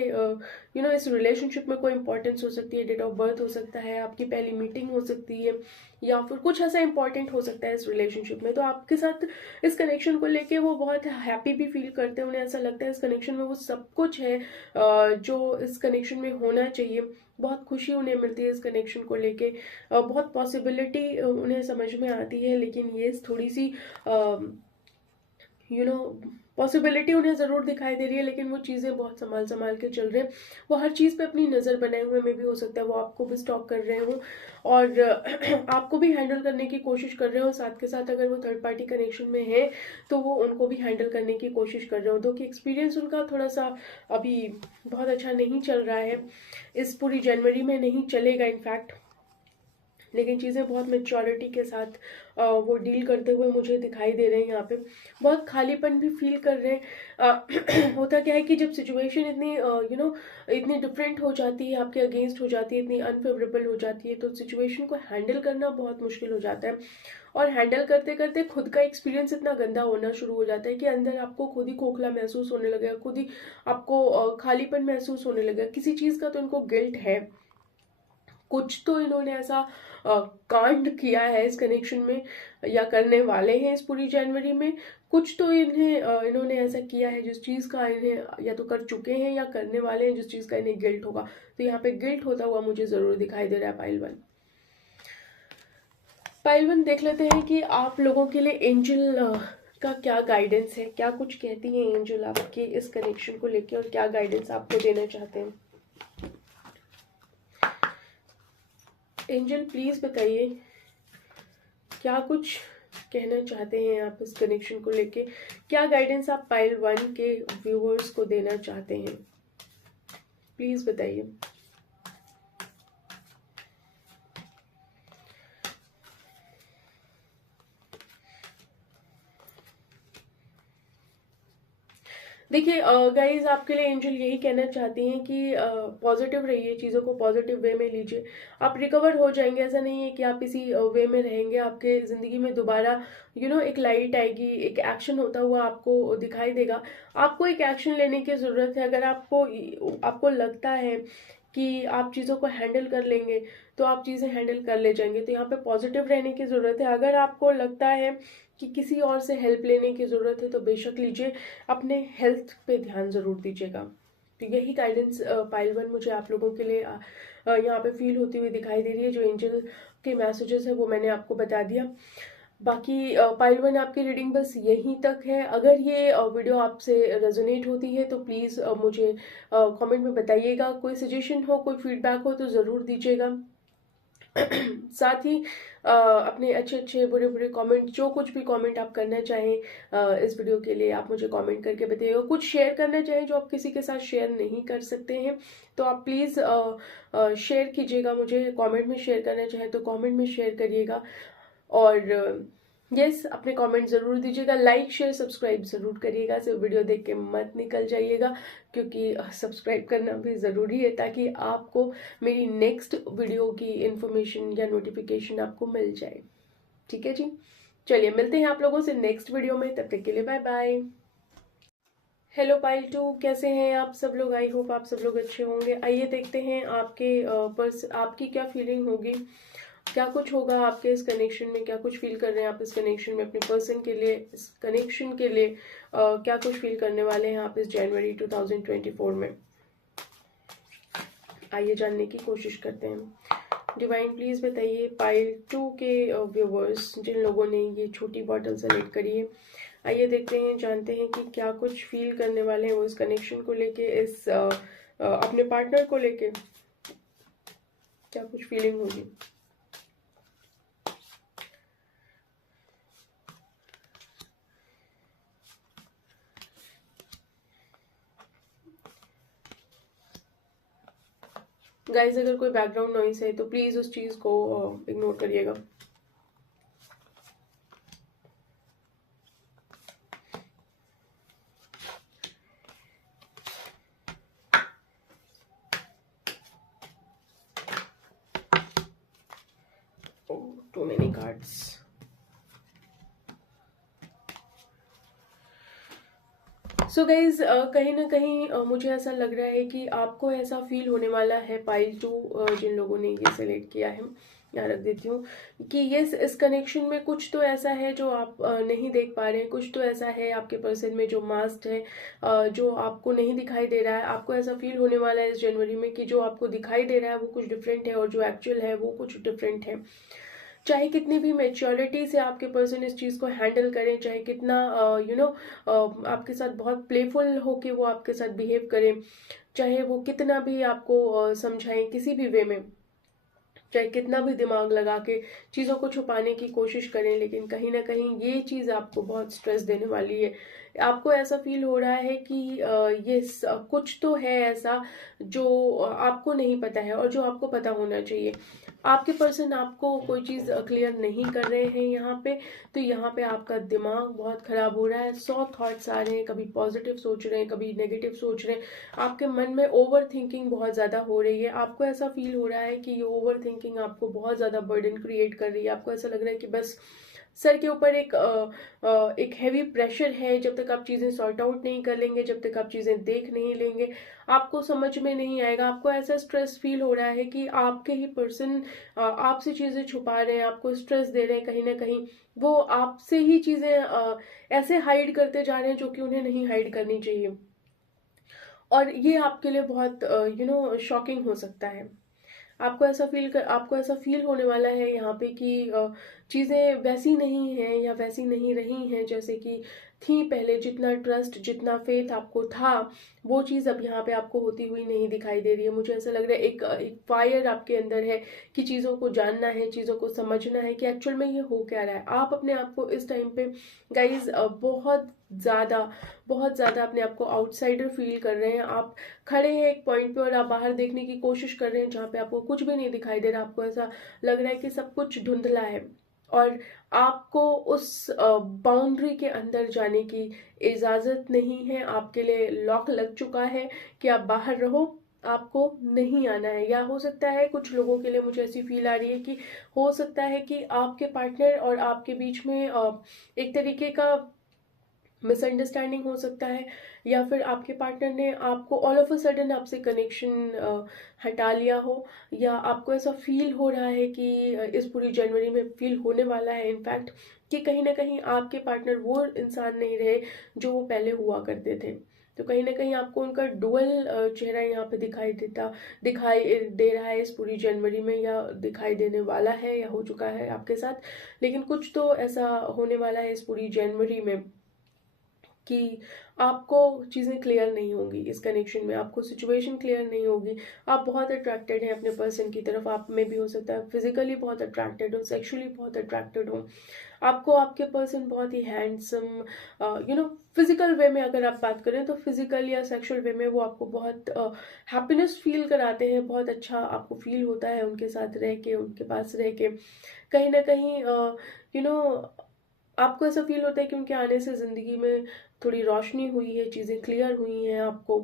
इस रिलेशनशिप में कोई इंपॉर्टेंस हो सकती है। डेट ऑफ बर्थ हो सकता है, आपकी पहली मीटिंग हो सकती है, या फिर कुछ ऐसा इंपॉर्टेंट हो सकता है इस रिलेशनशिप में। तो आपके साथ इस कनेक्शन को लेके वो बहुत हैप्पी भी फील करते हैं। उन्हें ऐसा लगता है इस कनेक्शन में वो सब कुछ है जो इस कनेक्शन में होना चाहिए। बहुत खुशी उन्हें मिलती है इस कनेक्शन को लेके, बहुत पॉसिबिलिटी उन्हें समझ में आती है, लेकिन ये थोड़ी सी पॉसिबिलिटी उन्हें ज़रूर दिखाई दे रही है, लेकिन वो चीज़ें बहुत संभाल संभाल के चल रहे हैं। वो हर चीज़ पे अपनी नज़र बनाए हुए में भी हो सकता है वो आपको भी स्टॉक कर रहे हो, और आपको भी हैंडल करने की कोशिश कर रहे हो। साथ के साथ अगर वो थर्ड पार्टी कनेक्शन में है तो वो उनको भी हैंडल करने की कोशिश कर रहे हो। तो कि एक्सपीरियंस उनका थोड़ा सा अभी बहुत अच्छा नहीं चल रहा है, इस पूरी जनवरी में नहीं चलेगा इनफैक्ट। लेकिन चीज़ें बहुत मैच्योरिटी के साथ वो डील करते हुए मुझे दिखाई दे रहे हैं। यहाँ पे बहुत खालीपन भी फील कर रहे हैं। होता क्या है कि जब सिचुएशन इतनी इतनी डिफरेंट हो जाती है, आपके अगेंस्ट हो जाती है, इतनी अनफेवरेबल हो जाती है, तो सिचुएशन को हैंडल करना बहुत मुश्किल हो जाता है। और हैंडल करते करते खुद का एक्सपीरियंस इतना गंदा होना शुरू हो जाता है कि अंदर आपको खुद ही खोखला महसूस होने लगेगा, खुद ही आपको खालीपन महसूस होने लगेगा। किसी चीज़ का तो इनको गिल्ट है, कुछ तो इन्होंने ऐसा कांड किया है इस कनेक्शन में, या करने वाले हैं इस पूरी जनवरी में। कुछ तो इन्होंने ऐसा किया है जिस चीज़ का इन्हें या तो कर चुके हैं या करने वाले हैं, जिस चीज़ का इन्हें गिल्ट होगा। तो यहाँ पे गिल्ट होता हुआ मुझे ज़रूर दिखाई दे रहा है पाइल वन। पाइल वन, देख लेते हैं कि आप लोगों के लिए एंजल का क्या गाइडेंस है, क्या कुछ कहती हैं एंजल आपके इस कनेक्शन को लेके, और क्या गाइडेंस आपको देना चाहते हैं। एंजल प्लीज बताइए क्या कुछ कहना चाहते हैं आप इस कनेक्शन को लेके, क्या गाइडेंस आप पाइल वन के व्यूअर्स को देना चाहते हैं, प्लीज बताइए। देखिए गाइज, आपके लिए एंजल यही कहना चाहती हैं कि पॉजिटिव रहिए, चीज़ों को पॉजिटिव वे में लीजिए, आप रिकवर हो जाएंगे। ऐसा नहीं है कि आप इसी वे में रहेंगे, आपके ज़िंदगी में दोबारा एक लाइट आएगी, एक एक्शन होता हुआ आपको दिखाई देगा। आपको एक एक्शन लेने की ज़रूरत है। अगर आपको लगता है कि आप चीज़ों को हैंडल कर लेंगे तो आप चीज़ें हैंडल कर ले जाएंगे, तो यहाँ पे पॉजिटिव रहने की ज़रूरत है। अगर आपको लगता है कि किसी और से हेल्प लेने की ज़रूरत है तो बेशक लीजिए, अपने हेल्थ पे ध्यान ज़रूर दीजिएगा। तो यही गाइडेंस पाइल वन मुझे आप लोगों के लिए यहाँ पे फील होती हुई दिखाई दे रही है। जो एंजल के मैसेजेस है वो मैंने आपको बता दिया। बाकी पाइल वन, आपकी रीडिंग बस यहीं तक है। अगर ये वीडियो आपसे रेजोनेट होती है तो प्लीज़ मुझे कमेंट में बताइएगा। कोई सजेशन हो, कोई फीडबैक हो तो ज़रूर दीजिएगा। साथ ही अपने अच्छे अच्छे बुरे बुरे कमेंट, जो कुछ भी कमेंट आप करना चाहें इस वीडियो के लिए, आप मुझे कमेंट करके बताइएगा। कुछ शेयर करना चाहें जो आप किसी के साथ शेयर नहीं कर सकते हैं तो आप प्लीज़ शेयर कीजिएगा। मुझे कमेंट में शेयर करना चाहें तो कमेंट में शेयर करिएगा। और यस, अपने कमेंट ज़रूर दीजिएगा, लाइक शेयर सब्सक्राइब ज़रूर करिएगा। सिर्फ वीडियो देख के मत निकल जाइएगा, क्योंकि सब्सक्राइब करना भी ज़रूरी है ताकि आपको मेरी नेक्स्ट वीडियो की इन्फॉर्मेशन या नोटिफिकेशन आपको मिल जाए। ठीक है जी, चलिए मिलते हैं आप लोगों से नेक्स्ट वीडियो में। तब तक के लिए बाय बाय। हेलो पाइल टू, कैसे हैं आप सब लोग? आई होप आप सब लोग अच्छे होंगे। आइए देखते हैं आपकी क्या फीलिंग होगी, क्या कुछ होगा आपके इस कनेक्शन में, क्या कुछ फील कर रहे हैं आप इस कनेक्शन में अपने पर्सन के लिए, इस कनेक्शन के लिए क्या कुछ फील करने वाले हैं आप इस जनवरी 2024 में। आइए जानने की कोशिश करते हैं। डिवाइन प्लीज बताइए पाइल टू के व्यूवर्स, जिन लोगों ने ये छोटी बॉटल सेलेक्ट करी है, आइए देखते हैं, जानते हैं कि क्या कुछ फील करने वाले हैं वो इस कनेक्शन को लेके, इस अपने पार्टनर को लेके क्या कुछ फीलिंग होगी। गाइज, अगर कोई बैकग्राउंड नॉइस है तो प्लीज उस चीज को इग्नोर करिएगा। Too many cards. So guys, कहीं ना कहीं मुझे ऐसा लग रहा है कि आपको ऐसा फील होने वाला है पाइल टू, जिन लोगों ने ये सेलेक्ट किया है, यहाँ रख देती हूँ, कि ये इस कनेक्शन में कुछ तो ऐसा है जो आप नहीं देख पा रहे हैं, कुछ तो ऐसा है आपके पर्सन में जो मास्क है, जो आपको नहीं दिखाई दे रहा है। आपको ऐसा फील होने वाला है इस जनवरी में कि जो आपको दिखाई दे रहा है वो कुछ डिफरेंट है और जो एक्चुअल है वो कुछ डिफरेंट है। चाहे कितनी भी मेच्योरिटी से आपके पर्सन इस चीज़ को हैंडल करें, चाहे कितना आपके साथ बहुत प्लेफुल होके वो आपके साथ बिहेव करें, चाहे वो कितना भी आपको समझाएं किसी भी वे में, चाहे कितना भी दिमाग लगा के चीज़ों को छुपाने की कोशिश करें, लेकिन कहीं ना कहीं ये चीज़ आपको बहुत स्ट्रेस देने वाली है। आपको ऐसा फील हो रहा है कि ये कुछ तो है ऐसा जो आपको नहीं पता है और जो आपको पता होना चाहिए। आपके पर्सन आपको कोई चीज़ क्लियर नहीं कर रहे हैं यहाँ पे। तो यहाँ पे आपका दिमाग बहुत खराब हो रहा है, 100 थॉट्स आ रहे हैं, कभी पॉजिटिव सोच रहे हैं, कभी नेगेटिव सोच रहे हैं। आपके मन में ओवर थिंकिंग बहुत ज़्यादा हो रही है। आपको ऐसा फील हो रहा है कि ये ओवर थिंकिंग आपको बहुत ज़्यादा बर्डन क्रिएट कर रही है। आपको ऐसा लग रहा है कि बस सर के ऊपर एक हैवी प्रेशर है। जब तक आप चीज़ें सॉर्ट आउट नहीं कर लेंगे, जब तक आप चीज़ें देख नहीं लेंगे, आपको समझ में नहीं आएगा। आपको ऐसा स्ट्रेस फील हो रहा है कि आपके ही पर्सन आपसे चीज़ें छुपा रहे हैं, आपको स्ट्रेस दे रहे हैं। कहीं ना कहीं वो आपसे ही चीज़ें ऐसे हाइड करते जा रहे हैं जो कि उन्हें नहीं हाइड करनी चाहिए। और ये आपके लिए बहुत शॉकिंग हो सकता है। आपको ऐसा फील होने वाला है यहाँ पे कि चीज़ें वैसी नहीं हैं या वैसी नहीं रही हैं जैसे कि थी पहले। जितना ट्रस्ट, जितना फेथ आपको था, वो चीज़ अब यहाँ पे आपको होती हुई नहीं दिखाई दे रही है। मुझे ऐसा लग रहा है एक फायर आपके अंदर है कि चीज़ों को जानना है, चीज़ों को समझना है कि एक्चुअल में ये हो क्या रहा है। आप अपने आप को इस टाइम पे गाइज ज़्यादा बहुत ज़्यादा अपने आप को आउटसाइडर फील कर रहे हैं। आप खड़े हैं एक पॉइंट पे और आप बाहर देखने की कोशिश कर रहे हैं जहाँ पे आपको कुछ भी नहीं दिखाई दे रहा। आपको ऐसा लग रहा है कि सब कुछ धुंधला है और आपको उस बाउंड्री के अंदर जाने की इजाजत नहीं है। आपके लिए लॉक लग चुका है कि आप बाहर रहो, आपको नहीं आना है। या हो सकता है कुछ लोगों के लिए, मुझे ऐसी फील आ रही है कि हो सकता है कि आपके पार्टनर और आपके बीच में एक तरीके का मिसअंडरस्टैंडिंग हो सकता है, या फिर आपके पार्टनर ने आपको ऑल ऑफ अ सडन आपसे कनेक्शन हटा लिया हो, या आपको ऐसा फील हो रहा है कि इस पूरी जनवरी में फील होने वाला है इनफैक्ट कि कहीं ना कहीं आपके पार्टनर वो इंसान नहीं रहे जो वो पहले हुआ करते थे। तो कहीं ना कहीं आपको उनका डुअल चेहरा यहाँ पे दिखाई दे रहा है इस पूरी जनवरी में, या दिखाई देने वाला है या हो चुका है आपके साथ। लेकिन कुछ तो ऐसा होने वाला है इस पूरी जनवरी में कि आपको चीज़ें क्लियर नहीं होंगी इस कनेक्शन में, आपको सिचुएशन क्लियर नहीं होगी। आप बहुत अट्रैक्टेड हैं अपने पर्सन की तरफ। आप में भी हो सकता है फिजिकली बहुत अट्रैक्टेड हो, सेक्सुअली बहुत अट्रैक्टेड हो। आपको आपके पर्सन बहुत ही हैंडसम, फिजिकल वे में अगर आप बात करें तो फिजिकल या सेक्सुअल वे में वो आपको बहुत हैप्पीनेस फील कराते हैं। बहुत अच्छा आपको फील होता है उनके साथ रह के, उनके पास रह के। कहीं ना कहीं यू नो आपको ऐसा फील होता है कि उनके आने से जिंदगी में थोड़ी रोशनी हुई है, चीजें क्लियर हुई हैं। आपको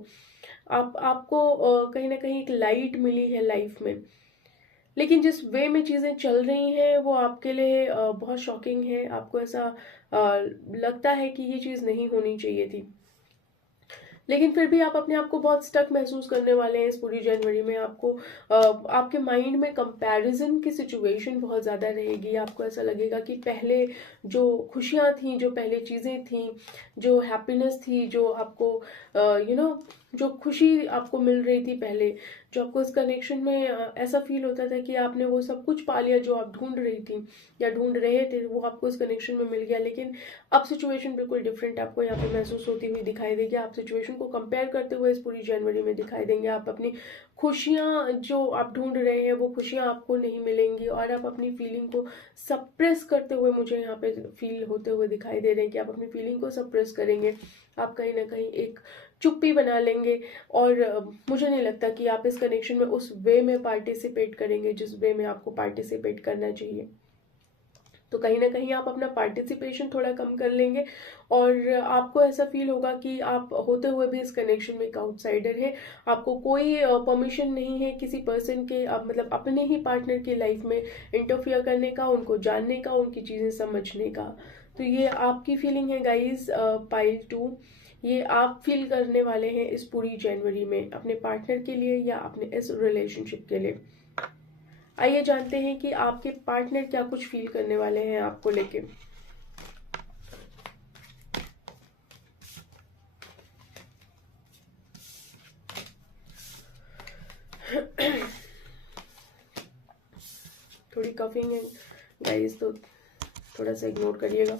कहीं ना कहीं एक लाइट मिली है लाइफ में। लेकिन जिस वे में चीजें चल रही हैं वो आपके लिए बहुत शॉकिंग है। आपको ऐसा लगता है कि ये चीज नहीं होनी चाहिए थी, लेकिन फिर भी आप अपने आप को बहुत स्टक महसूस करने वाले हैं इस पूरी जनवरी में। आपके माइंड में कंपैरिजन की सिचुएशन बहुत ज़्यादा रहेगी। आपको ऐसा लगेगा कि पहले जो खुशियाँ थी, जो पहले चीज़ें थी, जो हैप्पीनेस थी, जो आपको जो खुशी आपको मिल रही थी पहले, जो आपको इस कनेक्शन में ऐसा फील होता था कि आपने वो सब कुछ पा लिया जो आप ढूंढ रही थी या ढूंढ रहे थे, वो आपको इस कनेक्शन में मिल गया। लेकिन अब सिचुएशन बिल्कुल डिफरेंट आपको यहाँ पे महसूस होती हुई दिखाई देगी। आप सिचुएशन को कंपेयर करते हुए इस पूरी जनवरी में दिखाई देंगे। आप अपनी खुशियाँ जो आप ढूंढ रहे हैं वो खुशियाँ आपको नहीं मिलेंगी, और आप अपनी फीलिंग को सप्रेस करते हुए, मुझे यहाँ पे फील होते हुए दिखाई दे रहे हैं कि आप अपनी फीलिंग को सप्रेस करेंगे। आप कहीं ना कहीं एक चुप्पी बना लेंगे, और मुझे नहीं लगता कि आप इस कनेक्शन में उस वे में पार्टिसिपेट करेंगे जिस वे में आपको पार्टिसिपेट करना चाहिए। तो कहीं ना कहीं आप अपना पार्टिसिपेशन थोड़ा कम कर लेंगे, और आपको ऐसा फील होगा कि आप होते हुए भी इस कनेक्शन में एक आउटसाइडर है। आपको कोई परमिशन नहीं है किसी पर्सन के मतलब अपने ही पार्टनर की लाइफ में इंटरफियर करने का, उनको जानने का, उनकी चीज़ें समझने का। तो ये आपकी फीलिंग है गाइज, पाइल 2। ये आप फील करने वाले हैं इस पूरी जनवरी में अपने पार्टनर के लिए या अपने इस रिलेशनशिप के लिए। आइए जानते हैं कि आपके पार्टनर क्या कुछ फील करने वाले हैं आपको लेके। थोड़ी कफिंग है गाइस, तो थोड़ा सा इग्नोर करिएगा।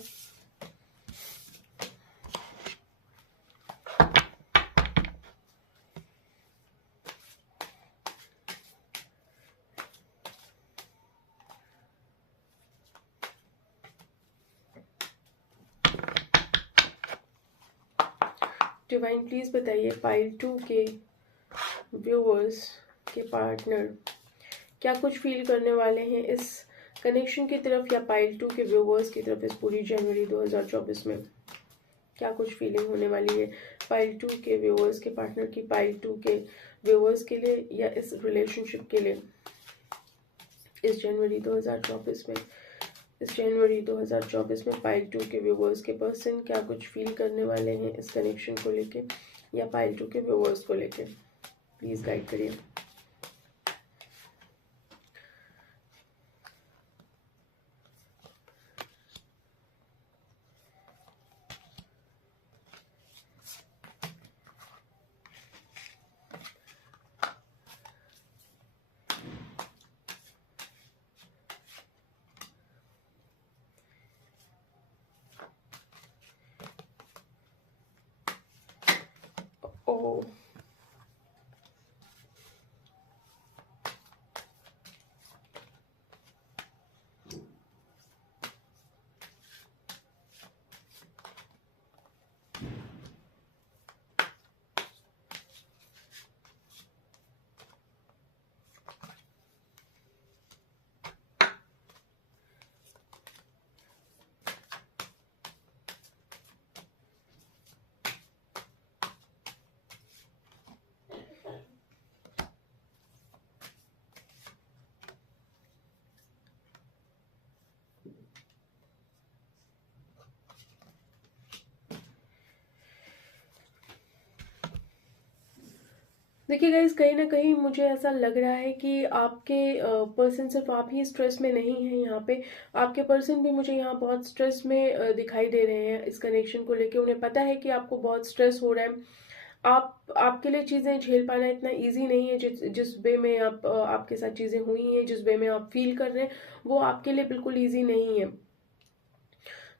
डिवाइन प्लीज़ बताइए पाइल 2 के व्यूअर्स के पार्टनर क्या कुछ फील करने वाले हैं इस कनेक्शन की तरफ, या पाइल 2 के व्यूअर्स की तरफ इस पूरी जनवरी 2024 में क्या कुछ फीलिंग होने वाली है पाइल 2 के व्यूअर्स के पार्टनर की, पाइल 2 के व्यूअर्स के लिए या इस रिलेशनशिप के लिए इस जनवरी 2024 में। इस जनवरी 2024 में पाइल 2 के व्यूअर्स के पर्सन क्या कुछ फील करने वाले हैं इस कनेक्शन को लेके या पाइल 2 के व्यूअर्स को लेके, प्लीज़ गाइड करिए। ओ देखिए गाइस, कहीं ना कहीं मुझे ऐसा लग रहा है कि आपके पर्सन सिर्फ आप ही स्ट्रेस में नहीं हैं यहाँ पे, आपके पर्सन भी मुझे यहाँ बहुत स्ट्रेस में दिखाई दे रहे हैं इस कनेक्शन को लेके। उन्हें पता है कि आपको बहुत स्ट्रेस हो रहा है, आपके लिए चीज़ें झेल पाना इतना इजी नहीं है। जिस वे में आपके साथ चीज़ें हुई हैं, जिस वे में आप फील कर रहे हैं, वो आपके लिए बिल्कुल ईजी नहीं है।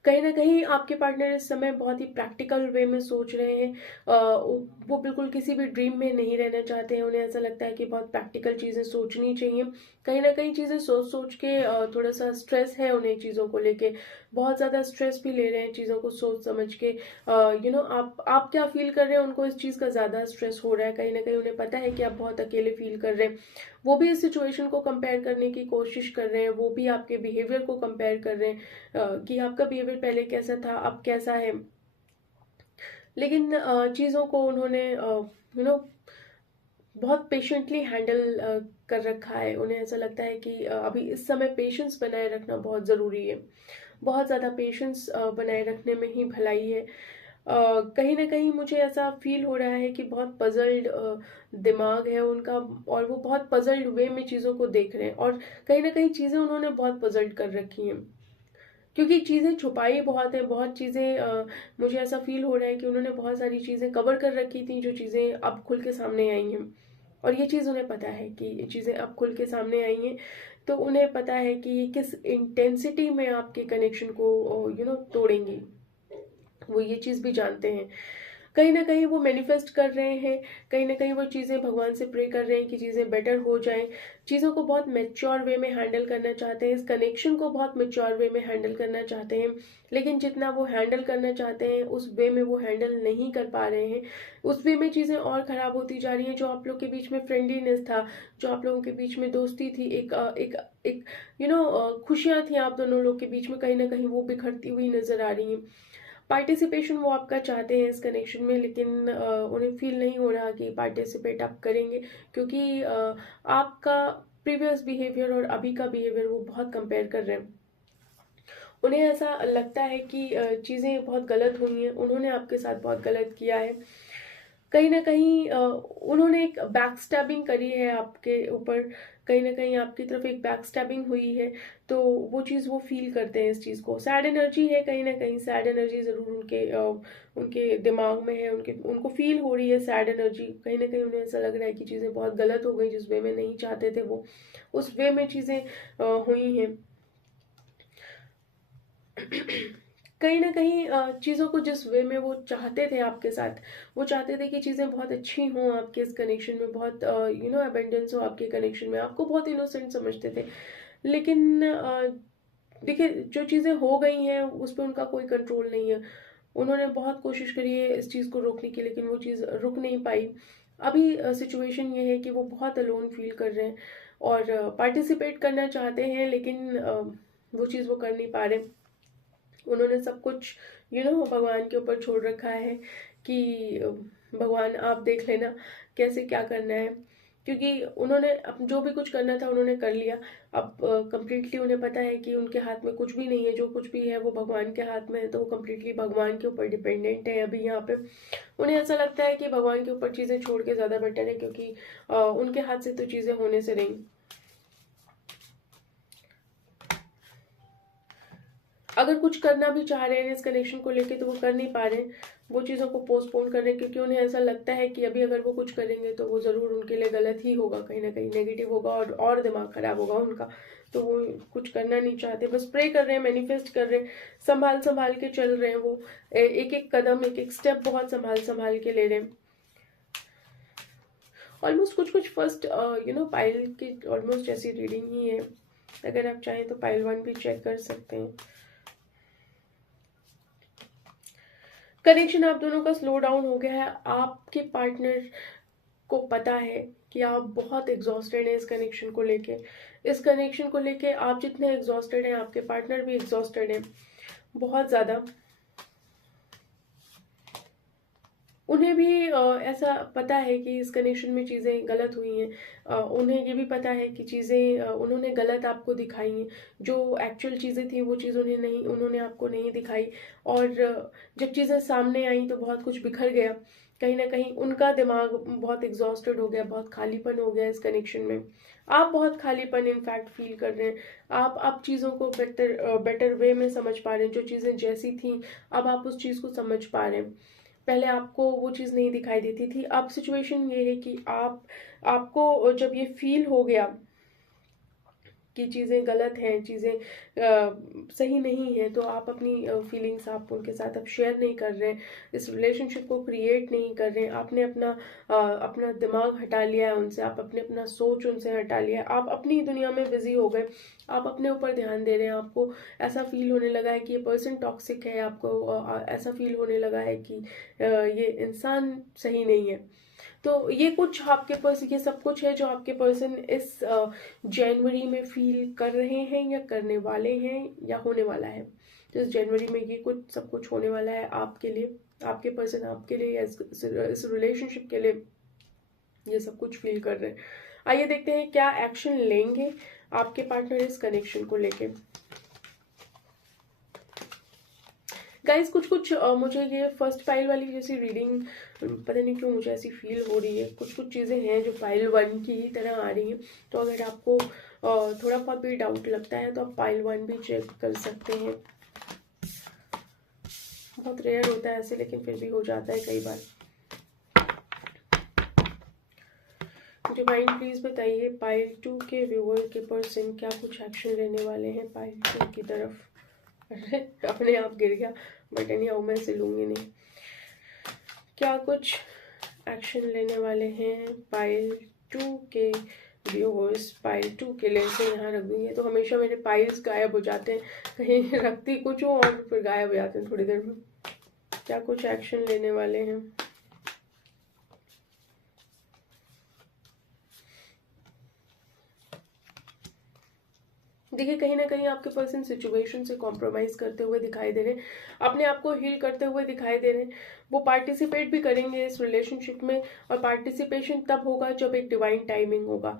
कहीं ना कहीं आपके पार्टनर इस समय बहुत ही प्रैक्टिकल वे में सोच रहे हैं, वो बिल्कुल किसी भी ड्रीम में नहीं रहना चाहते हैं। उन्हें ऐसा लगता है कि बहुत प्रैक्टिकल चीज़ें सोचनी चाहिए। कहीं ना कहीं चीज़ें सोच सोच के थोड़ा सा स्ट्रेस है उन्हें चीज़ों को लेके, बहुत ज़्यादा स्ट्रेस भी ले रहे हैं चीज़ों को सोच समझ के। आप क्या फील कर रहे हैं, उनको इस चीज़ का ज़्यादा स्ट्रेस हो रहा है। कहीं ना कहीं उन्हें पता है कि आप बहुत अकेले फील कर रहे हैं। वो भी इस सिचुएशन को कंपेयर करने की कोशिश कर रहे हैं, वो भी आपके बिहेवियर को कंपेयर कर रहे हैं कि आपका बिहेवियर पहले कैसा था, अब कैसा है। लेकिन चीज़ों को उन्होंने बहुत पेशेंटली हैंडल कर रखा है। उन्हें ऐसा लगता है कि अभी इस समय पेशेंस बनाए रखना बहुत ज़रूरी है। बहुत ज़्यादा पेशेंस बनाए रखने में ही भलाई है। कहीं ना कहीं मुझे ऐसा फील हो रहा है कि बहुत पजल्ड दिमाग है उनका, और वो बहुत पजल्ड वे में चीज़ों को देख रहे हैं, और कहीं ना कहीं चीज़ें उन्होंने बहुत पजल्ड कर रखी हैं, क्योंकि चीज़ें छुपाई बहुत है। बहुत चीज़ें मुझे ऐसा फील हो रहा है कि उन्होंने बहुत सारी चीज़ें कवर कर रखी थी, जो चीज़ें अब खुल के सामने आई हैं। और ये चीज़ उन्हें पता है कि ये चीज़ें अब खुल के सामने आई हैं, तो उन्हें पता है कि ये किस इंटेंसिटी में आपके कनेक्शन को तोड़ेंगी। वो ये चीज़ भी जानते हैं। कहीं ना कहीं वो मैनिफेस्ट कर रहे हैं, कहीं ना कहीं वो चीज़ें भगवान से प्रे कर रहे हैं कि चीज़ें बेटर हो जाएं। चीज़ों को बहुत मैच्योर वे में हैंडल करना चाहते हैं, इस कनेक्शन को बहुत मैच्योर वे में हैंडल करना चाहते हैं। लेकिन जितना वो हैंडल करना चाहते हैं उस वे में वो हैंडल नहीं कर पा रहे हैं। उस वे में चीज़ें और ख़राब होती जा रही हैं। जो आप लोग के बीच में फ्रेंडलीनेस था, जो आप लोगों के बीच में दोस्ती थी, एक खुशियाँ थी आप दोनों लोग के बीच में, कहीं ना कहीं वो बिखरती हुई नजर आ रही हैं। पार्टिसिपेशन वो आपका चाहते हैं इस कनेक्शन में, लेकिन उन्हें फील नहीं हो रहा कि पार्टिसिपेट आप करेंगे, क्योंकि आपका प्रीवियस बिहेवियर और अभी का बिहेवियर वो बहुत कंपेयर कर रहे हैं। उन्हें ऐसा लगता है कि चीज़ें बहुत गलत हुई हैं, उन्होंने आपके साथ बहुत गलत किया है। कहीं ना कहीं उन्होंने एक बैक स्टैबिंग करी है आपके ऊपर, कहीं ना कहीं आपकी तरफ एक बैक स्टैबिंग हुई है, तो वो चीज़ वो फील करते हैं। इस चीज़ को सैड एनर्जी है, कहीं ना कहीं सैड एनर्जी ज़रूर उनके दिमाग में है, उनको फील हो रही है सैड एनर्जी। कहीं ना कहीं उन्हें ऐसा लग रहा है कि चीज़ें बहुत गलत हो गई, जिस वे में नहीं चाहते थे वो उस वे में चीज़ें हुई हैं। कहीं ना कहीं चीज़ों को जिस वे में वो चाहते थे आपके साथ, वो चाहते थे कि चीज़ें बहुत अच्छी हों आपके इस कनेक्शन में, बहुत अबेंडेंस हो आपके कनेक्शन में, आपको बहुत इनोसेंट समझते थे। लेकिन देखिए, जो चीज़ें हो गई हैं उस पर उनका कोई कंट्रोल नहीं है। उन्होंने बहुत कोशिश करी है इस चीज़ को रोकने की, लेकिन वो चीज़ रुक नहीं पाई। अभी सिचुएशन ये है कि वो बहुत अलोन फील कर रहे हैं और पार्टिसिपेट करना चाहते हैं, लेकिन वो चीज़ वो कर नहीं पा रहे। उन्होंने सब कुछ भगवान के ऊपर छोड़ रखा है कि भगवान आप देख लेना कैसे क्या करना है, क्योंकि उन्होंने अब जो भी कुछ करना था उन्होंने कर लिया। अब कंप्लीटली उन्हें पता है कि उनके हाथ में कुछ भी नहीं है, जो कुछ भी है वो भगवान के हाथ में है, तो वो कंप्लीटली भगवान के ऊपर डिपेंडेंट है अभी यहाँ पे। उन्हें ऐसा लगता है कि भगवान के ऊपर चीज़ें छोड़ के ज़्यादा बेटर है, क्योंकि उनके हाथ से तो चीज़ें होने से नहीं। अगर कुछ करना भी चाह रहे हैं इस कनेक्शन को लेके तो वो कर नहीं पा रहे हैं, वो चीज़ों को पोस्टपोन कर रहे हैं, क्योंकि उन्हें ऐसा लगता है कि अभी अगर वो कुछ करेंगे तो वो ज़रूर उनके लिए गलत ही होगा, कहीं ना कहीं नेगेटिव होगा और दिमाग खराब होगा उनका। तो वो कुछ करना नहीं चाहते, बस प्रे कर रहे हैं, मैनिफेस्ट कर रहे हैं, संभाल संभाल के चल रहे हैं। वो एक एक कदम, एक एक स्टेप बहुत संभाल संभाल के ले रहे हैं। ऑलमोस्ट कुछ फर्स्ट पाइल की ऑलमोस्ट ऐसी रीडिंग ही है। अगर आप चाहें तो पाइल 1 भी चेक कर सकते हैं। कनेक्शन आप दोनों का स्लो डाउन हो गया है। आपके पार्टनर को पता है कि आप बहुत एग्जॉस्टेड हैं इस कनेक्शन को लेके। इस कनेक्शन को लेके आप जितने एग्जॉस्टेड हैं, आपके पार्टनर भी एग्जॉस्टेड हैं बहुत ज़्यादा। उन्हें भी ऐसा पता है कि इस कनेक्शन में चीज़ें गलत हुई हैं। उन्हें ये भी पता है कि चीज़ें उन्होंने गलत आपको दिखाई हैं, जो एक्चुअल चीज़ें थी वो चीज़ उन्होंने आपको नहीं दिखाई। और जब चीज़ें सामने आई तो बहुत कुछ बिखर गया। कहीं ना कहीं उनका दिमाग बहुत एग्जॉस्टेड हो गया, बहुत खालीपन हो गया इस कनेक्शन में। आप बहुत खालीपन इनफैक्ट फील कर रहे हैं। आप चीज़ों को बेटर वे में समझ पा रहे हैं। जो चीज़ें जैसी थी अब आप उस चीज़ को समझ पा रहे हैं। पहले आपको वो चीज़ नहीं दिखाई देती थी। अब सिचुएशन ये है कि आपको जब ये फील हो गया कि चीज़ें गलत हैं, चीज़ें सही नहीं है, तो आप अपनी फीलिंग्स आप उनके साथ अब शेयर नहीं कर रहे हैं, इस रिलेशनशिप को क्रिएट नहीं कर रहे हैं। आपने अपना दिमाग हटा लिया है उनसे, आप अपना सोच उनसे हटा लिया है, आप अपनी दुनिया में बिजी हो गए, आप अपने ऊपर ध्यान दे रहे हैं। आपको ऐसा फील होने लगा है कि ये पर्सन टॉक्सिक है, आपको ऐसा फील होने लगा है कि ये इंसान सही नहीं है। तो ये कुछ आपके पास, ये सब कुछ है जो आपके पर्सन इस जनवरी में फील कर रहे हैं या करने वाले हैं या होने वाला है। तो इस जनवरी में ये कुछ सब कुछ होने वाला है आपके लिए, आपके पर्सन आपके लिए, इस रिलेशनशिप के लिए ये सब कुछ फील कर रहे हैं। आइए देखते हैं क्या एक्शन लेंगे आपके पार्टनर इस कनेक्शन को लेके। गाइस कुछ मुझे ये फर्स्ट पाइल वाली जैसी रीडिंग पता नहीं क्यों मुझे ऐसी फील हो रही है। कुछ चीज़ें हैं जो पाइल 1 की ही तरह आ रही हैं। तो अगर आपको थोड़ा बहुत भी डाउट लगता है तो आप पाइल 1 भी चेक कर सकते हैं। बहुत रेयर होता है ऐसे, लेकिन फिर भी हो जाता है कई बार। मुझे माइंड प्लीज बताइए पाइल 2 के व्यूअर के पर्सन क्या कुछ एक्शन लेने वाले हैं पाइल 2 की तरफ। अपने आप गिर गया, बट एनी हाउ मैं इसे लूंगी नहीं। क्या कुछ एक्शन लेने वाले हैं पाइल 2 के व्यूअर्स। पाइल 2 के लिए से यहाँ रख दूंगी। तो हमेशा मेरे पाइल्स गायब हो जाते हैं, कहीं रखती कुछ हो और फिर गायब हो जाते हैं थोड़ी देर में। क्या कुछ एक्शन लेने वाले हैं। देखिए कहीं ना कहीं आपके पर्सन सिचुएशन से कॉम्प्रोमाइज करते हुए दिखाई दे रहे हैं, अपने आप को हील करते हुए दिखाई दे रहे हैं। वो पार्टिसिपेट भी करेंगे इस रिलेशनशिप में, और पार्टिसिपेशन तब होगा जब एक डिवाइन टाइमिंग होगा।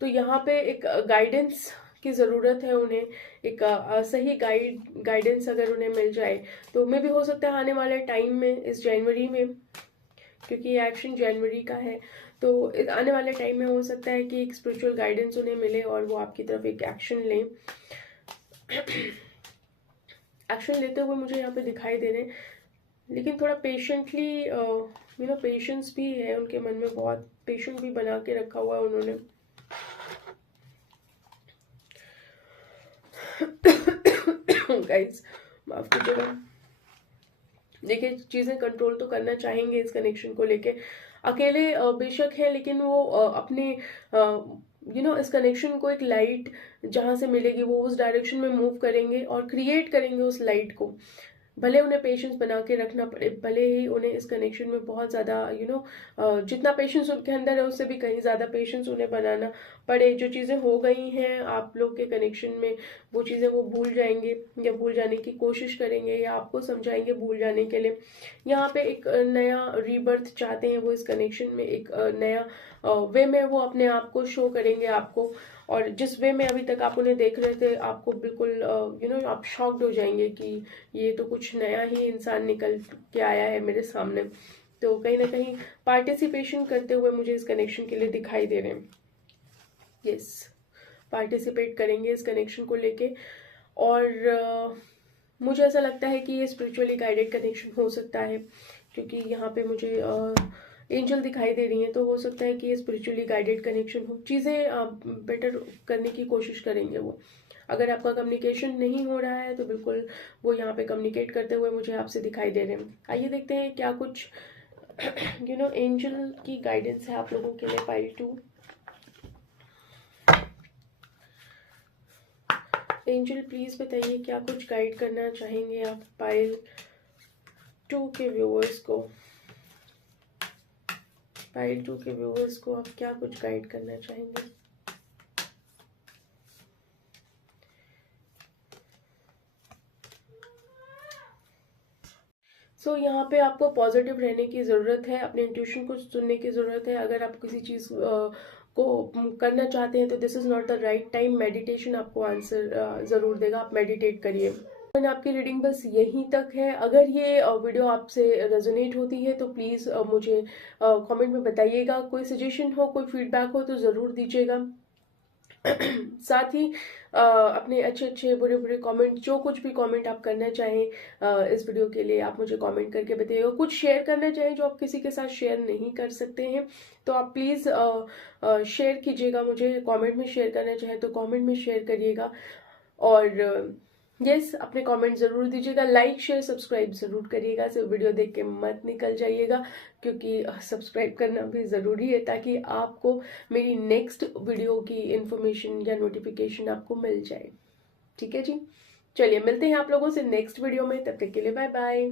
तो यहाँ पे एक गाइडेंस की ज़रूरत है उन्हें, एक सही गाइडेंस अगर उन्हें मिल जाए तो मे भी हो सकता है आने वाले टाइम में, इस जनवरी में, क्योंकि ये एक्शन जनवरी का है, तो आने वाले टाइम में हो सकता है कि एक स्पिरिचुअल गाइडेंस उन्हें मिले और वो आपकी तरफ एक एक्शन लें। एक्शन लेते हुए मुझे यहाँ पे दिखाई दे रहे हैं, लेकिन थोड़ा पेशेंटली पेशेंस भी है उनके मन में, बहुत पेशेंट भी बना के रखा हुआ है उन्होंने। गाइस माफ कीजिएगा। देखिए चीजें कंट्रोल तो करना चाहेंगे इस कनेक्शन को लेके, अकेले बेशक है, लेकिन वो अपने इस कनेक्शन को एक लाइट जहां से मिलेगी वो उस डायरेक्शन में मूव करेंगे और क्रिएट करेंगे उस लाइट को। भले उन्हें पेशेंस बना के रखना पड़े, भले ही उन्हें इस कनेक्शन में बहुत ज़्यादा जितना पेशेंस उनके अंदर है उससे भी कहीं ज़्यादा पेशेंस उन्हें बनाना पड़े। जो चीज़ें हो गई हैं आप लोग के कनेक्शन में, वो चीज़ें वो भूल जाएंगे या भूल जाने की कोशिश करेंगे या आपको समझाएंगे भूल जाने के लिए। यहाँ पे एक नया रीबर्थ चाहते हैं वो इस कनेक्शन में, एक नया वे में वो अपने आप को शो करेंगे आपको। और जिस वे में अभी तक आप उन्हें देख रहे थे, आपको बिल्कुल आप शॉक्ड हो जाएंगे कि ये तो कुछ नया ही इंसान निकल के आया है मेरे सामने। तो कहीं ना कहीं पार्टिसिपेशन करते हुए मुझे इस कनेक्शन के लिए दिखाई दे रहे हैं। यस, पार्टिसिपेट करेंगे इस कनेक्शन को लेके। और मुझे ऐसा लगता है कि ये स्पिरिचुअली गाइडेड कनेक्शन हो सकता है, क्योंकि यहाँ पे मुझे एंजल दिखाई दे रही हैं, तो हो सकता है कि ये स्पिरिचुअली गाइडेड कनेक्शन हो। चीज़ें बेटर करने की कोशिश करेंगे वो। अगर आपका कम्युनिकेशन नहीं हो रहा है तो बिल्कुल वो यहाँ पे कम्युनिकेट करते हुए मुझे आपसे दिखाई दे रहे हैं। आइए देखते हैं क्या कुछ एंजल की गाइडेंस है आप लोगों के लिए। पाइल 2, एंजल प्लीज बताइए क्या कुछ गाइड करना चाहेंगे आप पाइल 2 के व्यूअर्स को। पाइल 2 के व्यूअर्स को आप क्या कुछ गाइड करना चाहेंगे। यहाँ पे आपको पॉजिटिव रहने की ज़रूरत है, अपने इंट्यूशन को सुनने की ज़रूरत है। अगर आप किसी चीज़ को करना चाहते हैं तो this is not the right time. Meditation आपको आंसर ज़रूर देगा, आप मेडिटेट करिए। आपकी रीडिंग बस यहीं तक है। अगर ये वीडियो आपसे रेजोनेट होती है तो प्लीज़ मुझे कमेंट में बताइएगा। कोई सजेशन हो, कोई फीडबैक हो तो ज़रूर दीजिएगा। साथ ही अपने अच्छे बुरे कमेंट, जो कुछ भी कमेंट आप करना चाहें इस वीडियो के लिए, आप मुझे कमेंट करके बताइएगा। कुछ शेयर करना चाहें जो आप किसी के साथ शेयर नहीं कर सकते हैं तो आप प्लीज़ शेयर कीजिएगा। मुझे कमेंट में शेयर करना चाहें तो कमेंट में शेयर करिएगा। और यस, अपने कमेंट ज़रूर दीजिएगा। लाइक शेयर सब्सक्राइब ज़रूर करिएगा। सिर्फ वीडियो देख के मत निकल जाइएगा, क्योंकि सब्सक्राइब करना भी ज़रूरी है ताकि आपको मेरी नेक्स्ट वीडियो की इन्फॉर्मेशन या नोटिफिकेशन आपको मिल जाए। ठीक है जी, चलिए मिलते हैं आप लोगों से नेक्स्ट वीडियो में। तब तक के लिए बाय बाय।